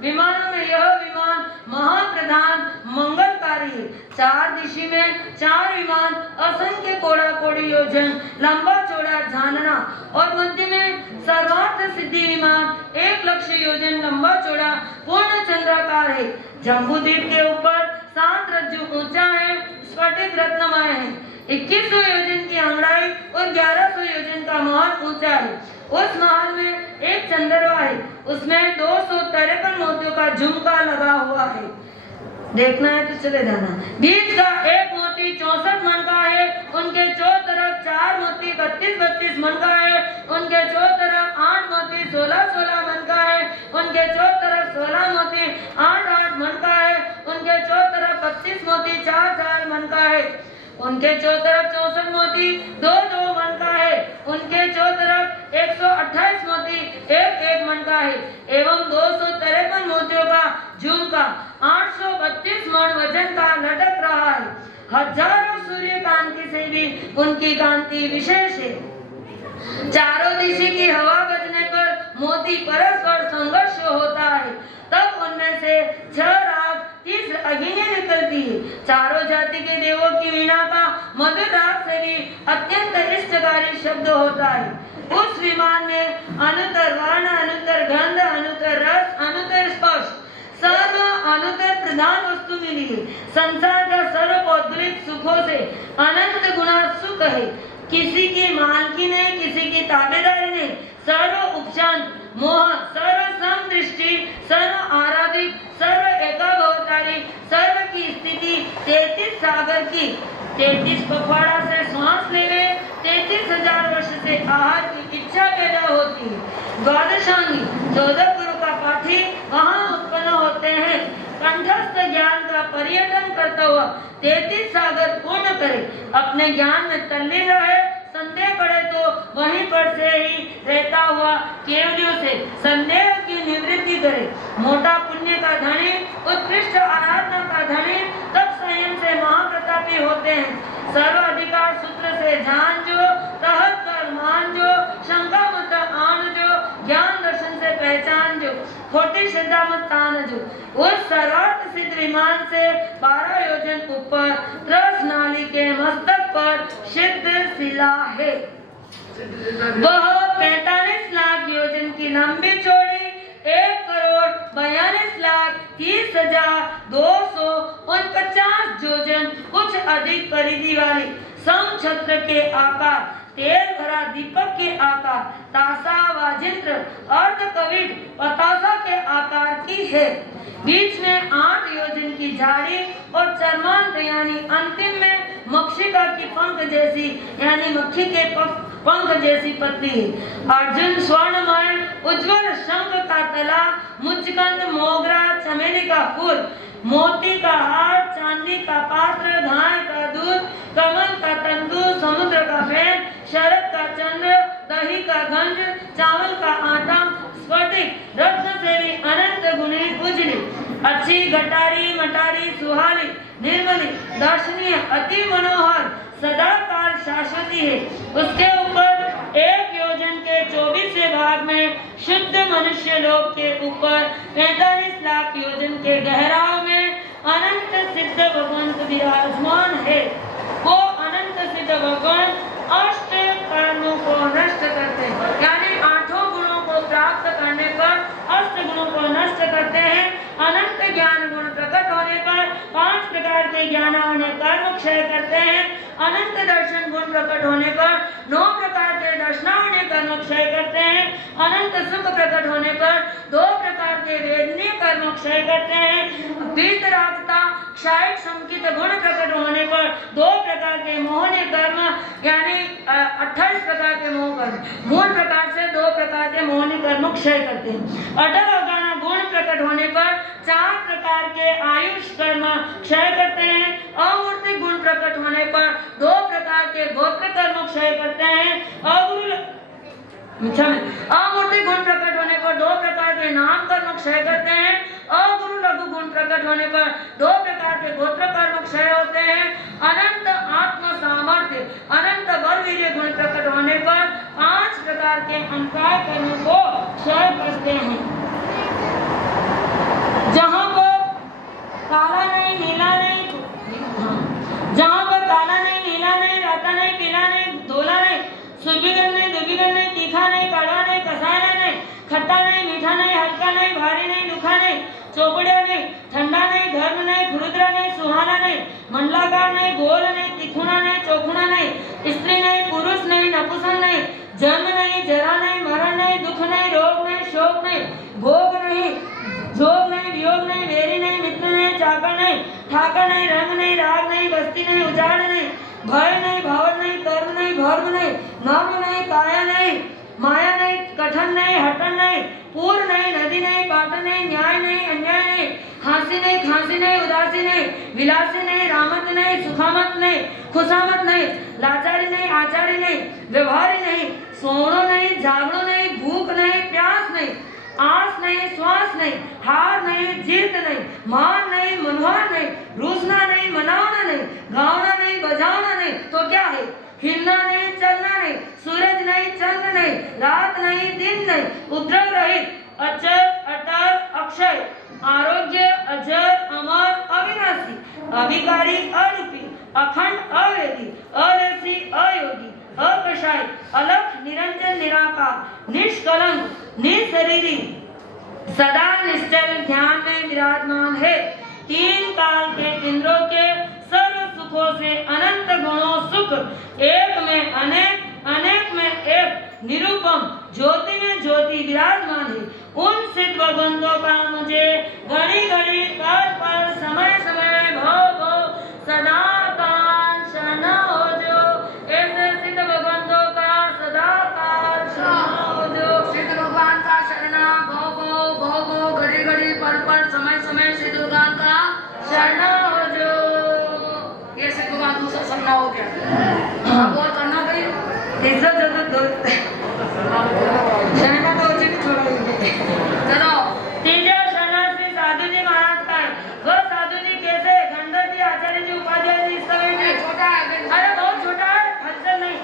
विमानों में यह विमान महाप्रधान मंगलकारी है। 4 दिशा में 4 विमान असंख्य कोड़ा कोड़ी योजन लंबा चौड़ा जानना और मध्य में सर्वार्थ सिद्धि विमान 1 लक्ष योजन लंबा चौड़ा पूर्ण चंद्राकार है। जम्बूद्वीप के ऊपर 7 रज्जु ऊंचा है, स्फटिक रत्नमय है। 2100 योजन की अंगड़ाई और 1100 योजन का महल ऊंचा है। उस महल में एक चंद्रमा है, उसमें 253 मोतियों का झुमका लगा हुआ है। देखना है तो चले जाना। बीच का एक मोती 64 मन का है, उनके चौथ तरफ 4 मोती 32-32 मन का है, उनके चौथ तरफ 8 मोती 16-16 मन का है, उनके चौथ तरफ 16 मोती 8-8 मन का है, उनके चौथ तरफ 32 मोती 4-4 मन का है, उनके चौथ तरफ 64 मोती 2-2 मन का है, उनके चौथ तरफ 128 मोती 1-1 मन का है एवं 253 मोतियों का झुमका 832 मन वजन का लटक रहा है। हजारों सूर्य कांति से भी उनकी कांति विशेष है। चारों दिशा की हवा बजने पर मोती परस्पर संघर्ष होता है, तब उनमें से 6 राग 30 अग्नियां निकलती है। चारों जाति के देवों की वीणा का मधुर राग से भी अत्यंत इष्टकारी शब्द होता है। उस विमान में अनुत्तर वर्ण, अनुत्तर गंध, अनुत्तर रस, अनुत्तर स्पर्श, सर्व अनुत्तर प्रधान वस्तु मिली है। संसार का सर्व पौद्गलिक सुखों से अनंत गुना सुख है। किसी की मालकी नहीं, किसी की ताबेदारी नहीं। सर्व उपशांत मोह, सर्व सम दृष्टि, सर्व आराधित, सर्व एकाभवतारी, सर्व की स्थिति 33 सागर की। 33 पखवाड़ा से श्वास लेवे, 33,000 वर्ष से आहार की इच्छा पैदा होती है। द्वादशांगी 14 गुरु का पाठी वहाँ उत्पन्न होते हैं। कंठस्थ ज्ञान का पर्यटन करता हुआ 33 सागर पूर्ण करे, अपने ज्ञान में तल्लीन रहे। संदेह पड़े तो वहीं पर से ही रहता हुआ केवलियों से संदेह की निवृत्ति करे। मोटा पुण्य का धनी, उत्कृष्ट आराधना का धनी तब संयम से महाप्रतापी होते हैं। सर्व अधिकार सूत्र से जान जो, तहत कर मान जो, शंका मत आन जो, ज्ञान दर्शन से पहचान जो, खोटी श्रद्धा मत तान जो। उस सर्वार्थ सिद्ध विमान से 12 योजन ऊपर त्रस नाली के मस्तक पर सिद्ध शिला है। वह 45 लाख योजन की लंबी चौड़ी, 1,42,30,249 योजन कुछ अधिक परिधि वाली समछत्र के आकार, तेल भरा दीपक के आकार, तासा वाजिंत्र अर्धकविट पतासा के आकार की है। बीच में 8 योजन की झाड़ी और चर्मांत यानी अंतिम में मक्षिका की पंख जैसी यानी मक्खी के पंख जैसी पत्नी है। अर्जुन स्वर्णमय उज्जवल शंख का तला, मुचकंद, मोगरा, चमेली का फूल, मोती का हार, चांदी का पात्र, गाय का दूध, कमल का तंतु, समुद्र का फेन, शरद का चंद्र, दही का गंज, चावल का आटा, स्फटिक रत्न से भी अनंत गुणी उजली, अच्छी गटारी मटारी सुहाली निर्मली दर्शनीय अति मनोहर सदाकाल शाश्वती है। उसके ऊपर 1 योजन के 24वें भाग में शुद्ध मनुष्य लोक के ऊपर 45 लाख योजन के गहराव में अनंत सिद्ध भगवंत विराजमान है। वो अनंत सिद्ध भगवान अष्ट कर्मों को नष्ट करते हैं, यानी 8 गुणों को प्राप्त करने पर अष्ट गुणों को नष्ट करते हैं। अनंत ज्ञान गुण प्रकट होने पर 5 प्रकार के ज्ञानावने कर्म क्षय करते हैं। अनंत दर्शन गुण प्रकट होने पर 9 प्रकार के दर्शनावने कर्म क्षय करते हैं। अनंत सुख प्रकट होने पर 2 प्रकार के वेदनीय कर्म क्षय करते हैं। वीतरागता क्षायिक संकित गुण प्रकट होने पर 2 प्रकार के मोहनीय कर्म यानी 28 प्रकार के मोह कर्म मूल प्रकार से 2 प्रकार के मोहनीय कर्म क्षय करते हैं। अटल अगाना गुण प्रकट होने पर 4 प्रकार के आयुष कर्म क्षय करते हैं। अमूर्तिक गुण प्रकट होने पर 2 प्रकार के गोत्र कर्म क्षय करते हैं। अमूर्ति गुण प्रकट होने पर 2 प्रकार के नाम कर्म क्षय करते हैं। अगुरु लघु गुण प्रकट होने पर 2 प्रकार के गोत्र कर्म क्षय होते हैं। अनंत आत्म सामर्थ्य अनंत बल वीर्य गुण प्रकट होने पर 5 प्रकार के अंकार कर्म को क्षय करते हैं। जहाँ पर काला नहीं नीला नहीं, जहाँ पर काला नहीं नीला नहीं राता नहीं पीला नहीं धोला नहीं, सुबिगन नहीं दुबिगन नहीं, तीखा नहीं कड़वा नहीं, कसाया नहीं, खट्टा नहीं मीठा नहीं, हल्का नहीं भारी नहीं, लुखा नहीं, चौपड़िया नहीं, ठंडा नहीं, गर्म नहीं, खुरुद्रा नहीं, सुहाना नहीं, मंडलाकार नहीं, गोल नहीं, तिखुना नहीं, चौखुना नहीं, स्त्री नहीं, पुरुष नहीं, नपुंसक नहीं, जन्म नहीं, जरा नहीं, मरण नहीं, दुख नहीं, रोग नहीं, शोक नहीं, भोग नहीं, जोग नहीं, वियोग नहीं, वेरी नहीं, मित्र नहीं, चाकर नहीं, ठाकर नहीं, रंग नहीं, राग नहीं, बस्ती नहीं, उजाड़ नहीं, भय नहीं, भाव नहीं, कर्म नहीं, भर्म नहीं, नाम नहीं, काया नहीं, माया नहीं, कठन नहीं, हटन नहीं, पूर्व नहीं, नदी नहीं, पाटन नहीं, न्याय नहीं, अन्याय नहीं, हांसी नहीं, खांसी नहीं, उदासी नहीं, विलासी नहीं, रामत नहीं, सुखामत नहीं, खुशामत नहीं, लाचारी नहीं, आचारी नहीं, व्यवहारी नहीं, सोनो नहीं, जागरो नहीं, भूख नहीं, प्यास नहीं, आस नहीं, श्वास नहीं, हार नहीं, जीत नहीं, मान नहीं, मनोहर नहीं, रूसना नहीं, मनाना नहीं, गाना नहीं, बजाना नहीं, तो क्या है? हिलना नहीं, चलना नहीं, सूरज नहीं, चंद्र नहीं, रात नहीं, दिन नहीं, उपद्रव रहित, अचल, अटल, अक्षय, आरोग्य, अजर, अमर, अविनाशी, अभिकारी, अरूपी, अखंड, अवेदी, अलसी, अयोगी, अकषाय, अलख, निरंजन, निराकार, निष्कलंक, निशरीरी, सदा निश्चल ध्यान में विराजमान है। 3 काल के इंद्रों के सर्व सुखों से अनंत गुणों सुख, एक में अनेक, अनेक में एक, निरूपम, ज्योति में ज्योति विराजमान है। उन सिद्ध भगवंतों का मुझे घड़ी घड़ी पल पल समय समय भव भव सदा काल शरण हो जो। ऐसे सिद्ध भगवंतों का सदा काल शरण हो जो। सिद्ध भगवान का शरणा भव भव घड़ी घड़ी पल पल समय समय सिद्ध भगवान का शरण हो जो। ये सिद्ध भगवान दूसरा शरणा हो गया। अब और करना भाई तीसरा जगत दो शरणा तो उसे भी छोड़ देंगे। चलो तीसरा शरणा श्री साधु जी महाराज का है। वो साधु जी कैसे गंधर जी आचार्य जी उपाध्याय जी इस समय ये में छोटा है अरे बहुत छोटा है, हलचल नहीं।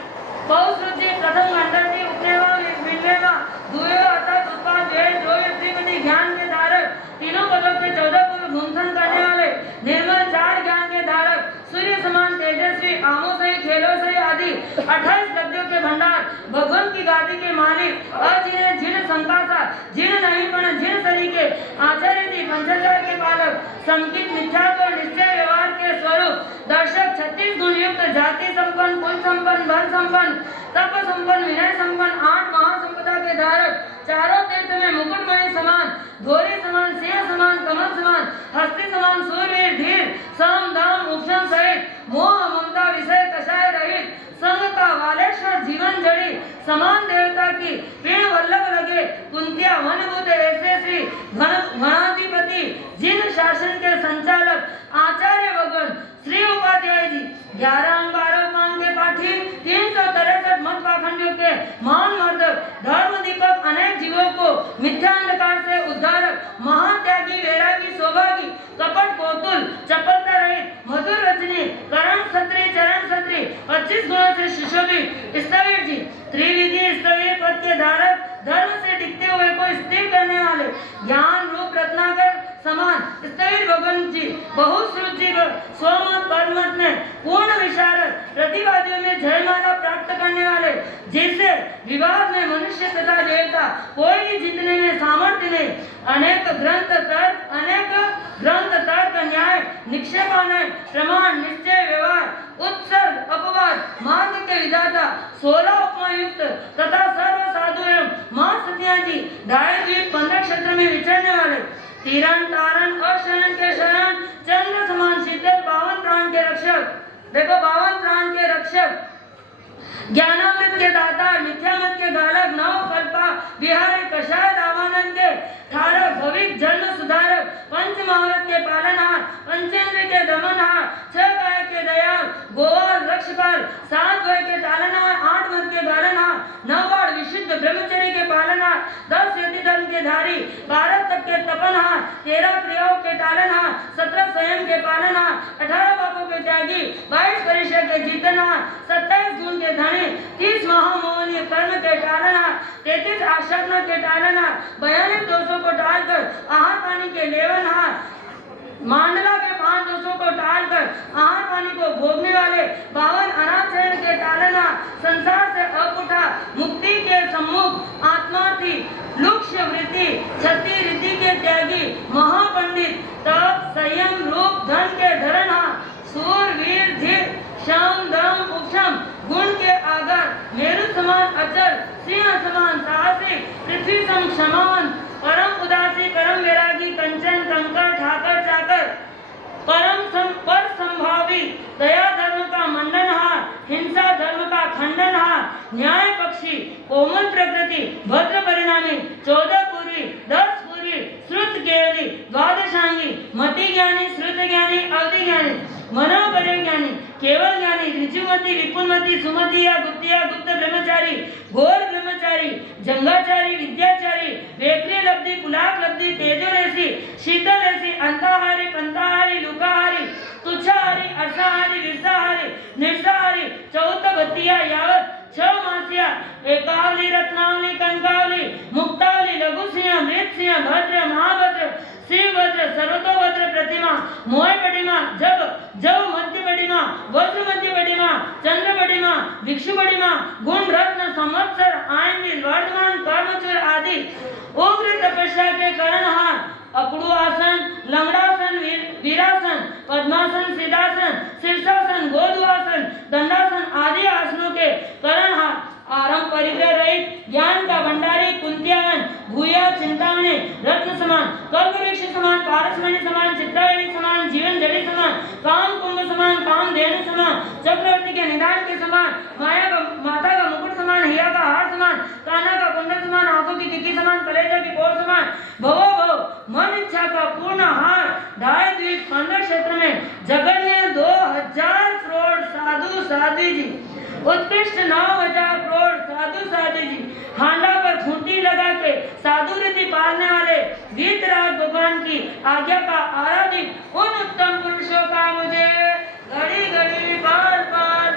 बहुत जी प्रथम गंधर जी उपनेवा मिलनेवा दुए अर्थात उत्पाद वेद जो त्रिपदी ज्ञान के धारक, तीनों पदों के 14 पूर्व गुंथन करने वाले, निर्मल 4 ज्ञान के धारक, सूर्य समान तेजस्वी, आमों से खेलों से आदि 28 लब्धियों के भंडार, भगवान की गादी के मालिक, अजिन जिन संकासा, जिन नहीं पण जिन तरीके, आचार्य जी पंचाचार के पालक, संकित मिथ्यात्व निश्चय व्यवहार के स्वरूप, दर्शक 36 गुण युक्त, जाति संपन्न, कुल संपन्न, बल संपन्न, तप संपन्न, विनय संपन्न, 8 महासंपदा के धारक, चारों तीर्थ में मुकुटमणि समान, घोड़े समान, सिंह समान, कमल समान, हस्ती समान, सूर्यवीर, धीर, सम दाम उपशम सहित, मोह ममता विषय कषाय रहित, संग का वालेश्वर जीवन जड़ी, समान देवता की प्रिय वल्लभ लगे, कुंतिया वनभूत ऐसे श्री गणाधिपति, जिन शासन के संचालक, आचार्य भगवान श्री उपाध्याय जी, 11 अंग 12 पांग के पाठी, 363 मत पाखंडियों के महान मर्दक, धर्म दीपक, अनेक जीवों को मिथ्या अंधकार से उद्धारक, महात्यागी, वैरागी, सौभागी, कपट कोतुल, चपलता रहित, मधुर रजनी, करण क्षत्रिय, चरण क्षत्रिय, 25 गुणों से सुशोभित स्तवीर जी, त्रिविधि स्तवीर पद के धारक, धर्म से टिकते हुए को स्थिर करने वाले, ज्ञान रूप रत्नाकर समान स्तवीर भगवान जी, बहुश्रुत जी, स्वमत परमत में पूर्ण विशारद, प्रतिवादियों में जयमाला प्राप्त करने वाले, जिसे विवाद में मनुष्य तथा देवता कोई भी जीतने में सामर्थ्य नहीं, अनेक ग्रंथ तर्क न्याय निक्षेपण प्रमाण निश्चय व्यवहार उत्सर्ग अपवाद मार्ग के विधाता, 16 उपयुक्त तथा सर्व साधु एवं मां सतिया जी, 2.5 15 क्षेत्र में विचरने वाले, तीरण तारण अशरण के शरण, चंद्र समान शीतल, 52 प्राण के रक्षक, देखो 52 प्राण के रक्षक, ज्ञानामृत के दाता, मिथ्यामत के गालक, नव कल्पा विहार कषाय दावानंद के ठारक, भविक जन्म सुधारक, पंच महारत के पालनहार, पंचेंद्र के दमनहार, 6 काय के दयाल, के पालनहार, 18 पापों के त्यागी, 22 परीक्षा के जीतनहार, 27 गुण के धनी, 30 महामोहनीय कर्म के टालनहार, 33 आशक्न के टालनहार, 42 दोषों को टालकर आहार पानी के लेवनहार, मांडला के 5 दोषों को टालकर आहार पानी को भोगने वाले, 52 अनाचरण के टालना, संसार से अपुठा, मुक्ति के सम्मुख, आत्मार्थी, लुक्ष्य वृत्ति, क्षति रीति के त्यागी, महापंडित, तप संयम रूप धन के धरनहार, सूर वीर धीर, शम दम उपशम, गुण के आगर, मेरु समान अचल, सिंह समान साहसी, पृथ्वी सम क्षमावन, परम उदासी, परम वैरागी, कंचन कंकर ठाकर चाकर, पर संभावी, दया धर्म का मंडनहार, हिंसा धर्म का खंडनहार, न्याय पक्षी, कोमल प्रकृति, भद्र परिणामी, 14 पूरी, 10 पूरी, श्रुत केवली, द्वादशांगी, मति ज्ञानी, श्रुत ज्ञानी, अवधि ज्ञानी, मनोपरि ज्ञानी, केवल ज्ञानी, ऋजुमति, विपुलमति, सुमति या गुप्त ब्रह्मचारी, घोर ब्रह्मचारी, जंगाचारी, विद्याचारी, वेक्री लब्धि, पुलाक लब्धि, तेजोरेसी, शीतलेसी, अंताहारी, पंताहारी, लुकाहारी, तुच्छाहारी, अर्षाहारी, विरसाहारी, निर्साहारी, चौतभत्तिया यावत, 6 मासिया, एकावली, रत्नावली, कंकावली, मुक्तावली, लघु सिंह, मृत सिंह, भद्र, महाभद्र, शिवभद्र, सर्वतोभद्र प्रतिमा, मोह प्रतिमा, जब मध्य प्रतिमा, वज्र मध्य प्रतिमा, चंद्र प्रतिमा, भिक्षु प्रतिमा, गुण रत्न, संवत्सर, आयन, वर्धमान, कर्मचूर आदि उग्र तपस्या के करणहार, अकड़ू आसन, लंगड़ासन, वीरासन, पद्मासन, सिद्धासन, शीर्षासन, गोधुआसन, दंडासन आदि आसनों के करणहार, आरंभ परिग्रह रहित, ज्ञान का भंडारी, कुंत्यावन, भूया, चिंतामणि, रत्न समान, कल्पवृक्ष समान, पारसमणि समान, चित्रायणी समान, जीवन जड़ी समान, काम कुंभ समान, काम धेनु समान, चक्रवर्ती के निदान के समान, माता का मुकुट समान, हिया का हार समान, काना का कुंडल समान, आंखों की टिक्की समान, कलेजा की कोर समान, भवो भव, मन इच्छा का पूर्ण हार, ढाई द्वीप खंड क्षेत्र में जगन्य 2000 करोड़ साधु साध्वी जी, उत्कृष्ट 9000 करोड़ साधु साध्वी जी, हांडा पर खूंटी लगा के साधु रीति पालने वाले गीतराज भगवान की आज्ञा का आराधित उन उत्तम पुरुषों का मुझे घड़ी घड़ी बार बार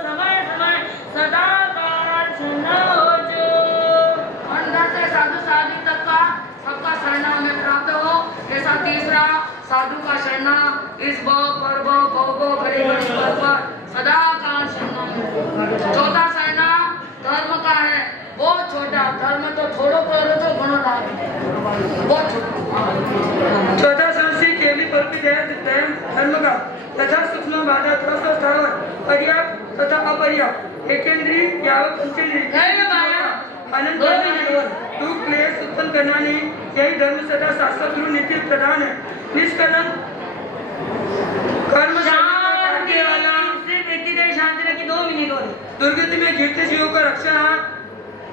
समय समय सदा काल सुनना हो जो। अंदर से साधु साधु तक का सबका शरणा हमें प्राप्त हो। ऐसा तीसरा साधु का शरणा इस पर्व भोगो घड़ी घड़ी पर सदा काल शरणा में। चौथा शरणा धर्म का है, बहुत छोटा धर्म, तो थोड़ो करो तो घणो लागे, बहुत छोटा। चौथा संसी केवली पलकी धर्म का तथा सूक्ष्म बाधा त्रस्त पर्याप्त तथा अपर्याप्त एकेंद्री यावत पंचेंद्री अनंत दुख क्लेश उत्पन्न करना नहीं, यही धर्म सदा शाश्वत गुरु नीति प्रधान है। निष्कलंक कर्म शांति वाला सिर्फ इतनी देर शांति रखी, 2 मिनट और। दुर्गति में गिरते जीवों का रक्षण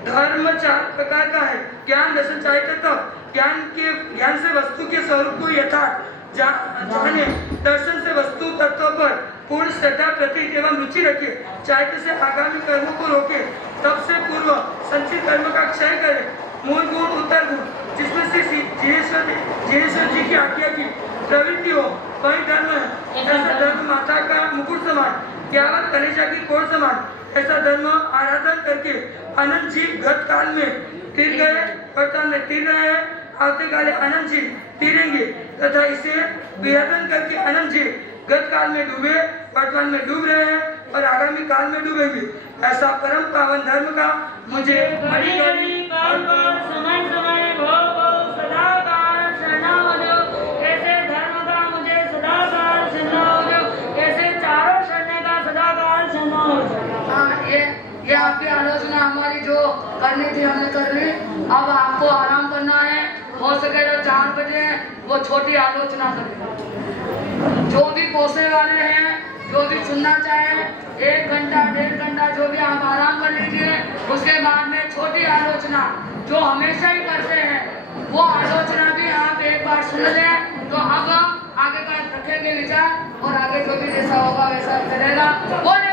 धर्म 4 प्रकार का है। ज्ञान दर्शन चाहिए तत्व, ज्ञान से वस्तु के स्वरूप को यथार्थ जाने, दर्शन से वस्तु तत्व पर पूर्ण श्रद्धा प्रतीक एवं रुचि रखे, चाहते से आगामी कर्मों को रोके, तब से पूर्व संचित कर्म का क्षय करे, मूल गुण उत्तर गुण जिसमें से जिनेश्वर जी की आज्ञा की प्रवृत्ति हो वही धर्म है। ऐसा धर्म माता का मुकुट समान, ज्ञान कलेजा की कोर समान, ऐसा धर्म आराधन करके अनंत जी गत काल में तीर गए, वर्तमान में तीर रहे हैं, आते काले अनंत जी तीरेंगे तथा इसे विराधन करके अनंत जी गत काल में डूबे, वर्तमान में डूब रहे हैं और आगामी काल में डूबेंगे। ऐसा परम पावन धर्म का मुझे घड़ी घड़ी काल काल समय समय भव भव सदा काल शरणा हो जो। ऐसे धर्म का मुझे सदा काल शरणा हो जो, ऐसे चारों शरण का सदा काल शरणा हो जो। हाँ, ये आपकी आलोचना हमारी जो करनी थी हमने कर ली। अब आपको आराम करना है, हो सके तो 4 बजे वो छोटी आलोचना करें। जो भी पोसे वाले हैं, जो भी सुनना चाहे, 1 घंटा 1.5 घंटा जो भी आप आराम कर लीजिए। उसके बाद में छोटी आलोचना जो हमेशा ही करते हैं, वो आलोचना भी आप एक बार सुन लें तो अब आगे का रखेंगे विचार और आगे जो भी जैसा होगा वैसा करेगा। बोले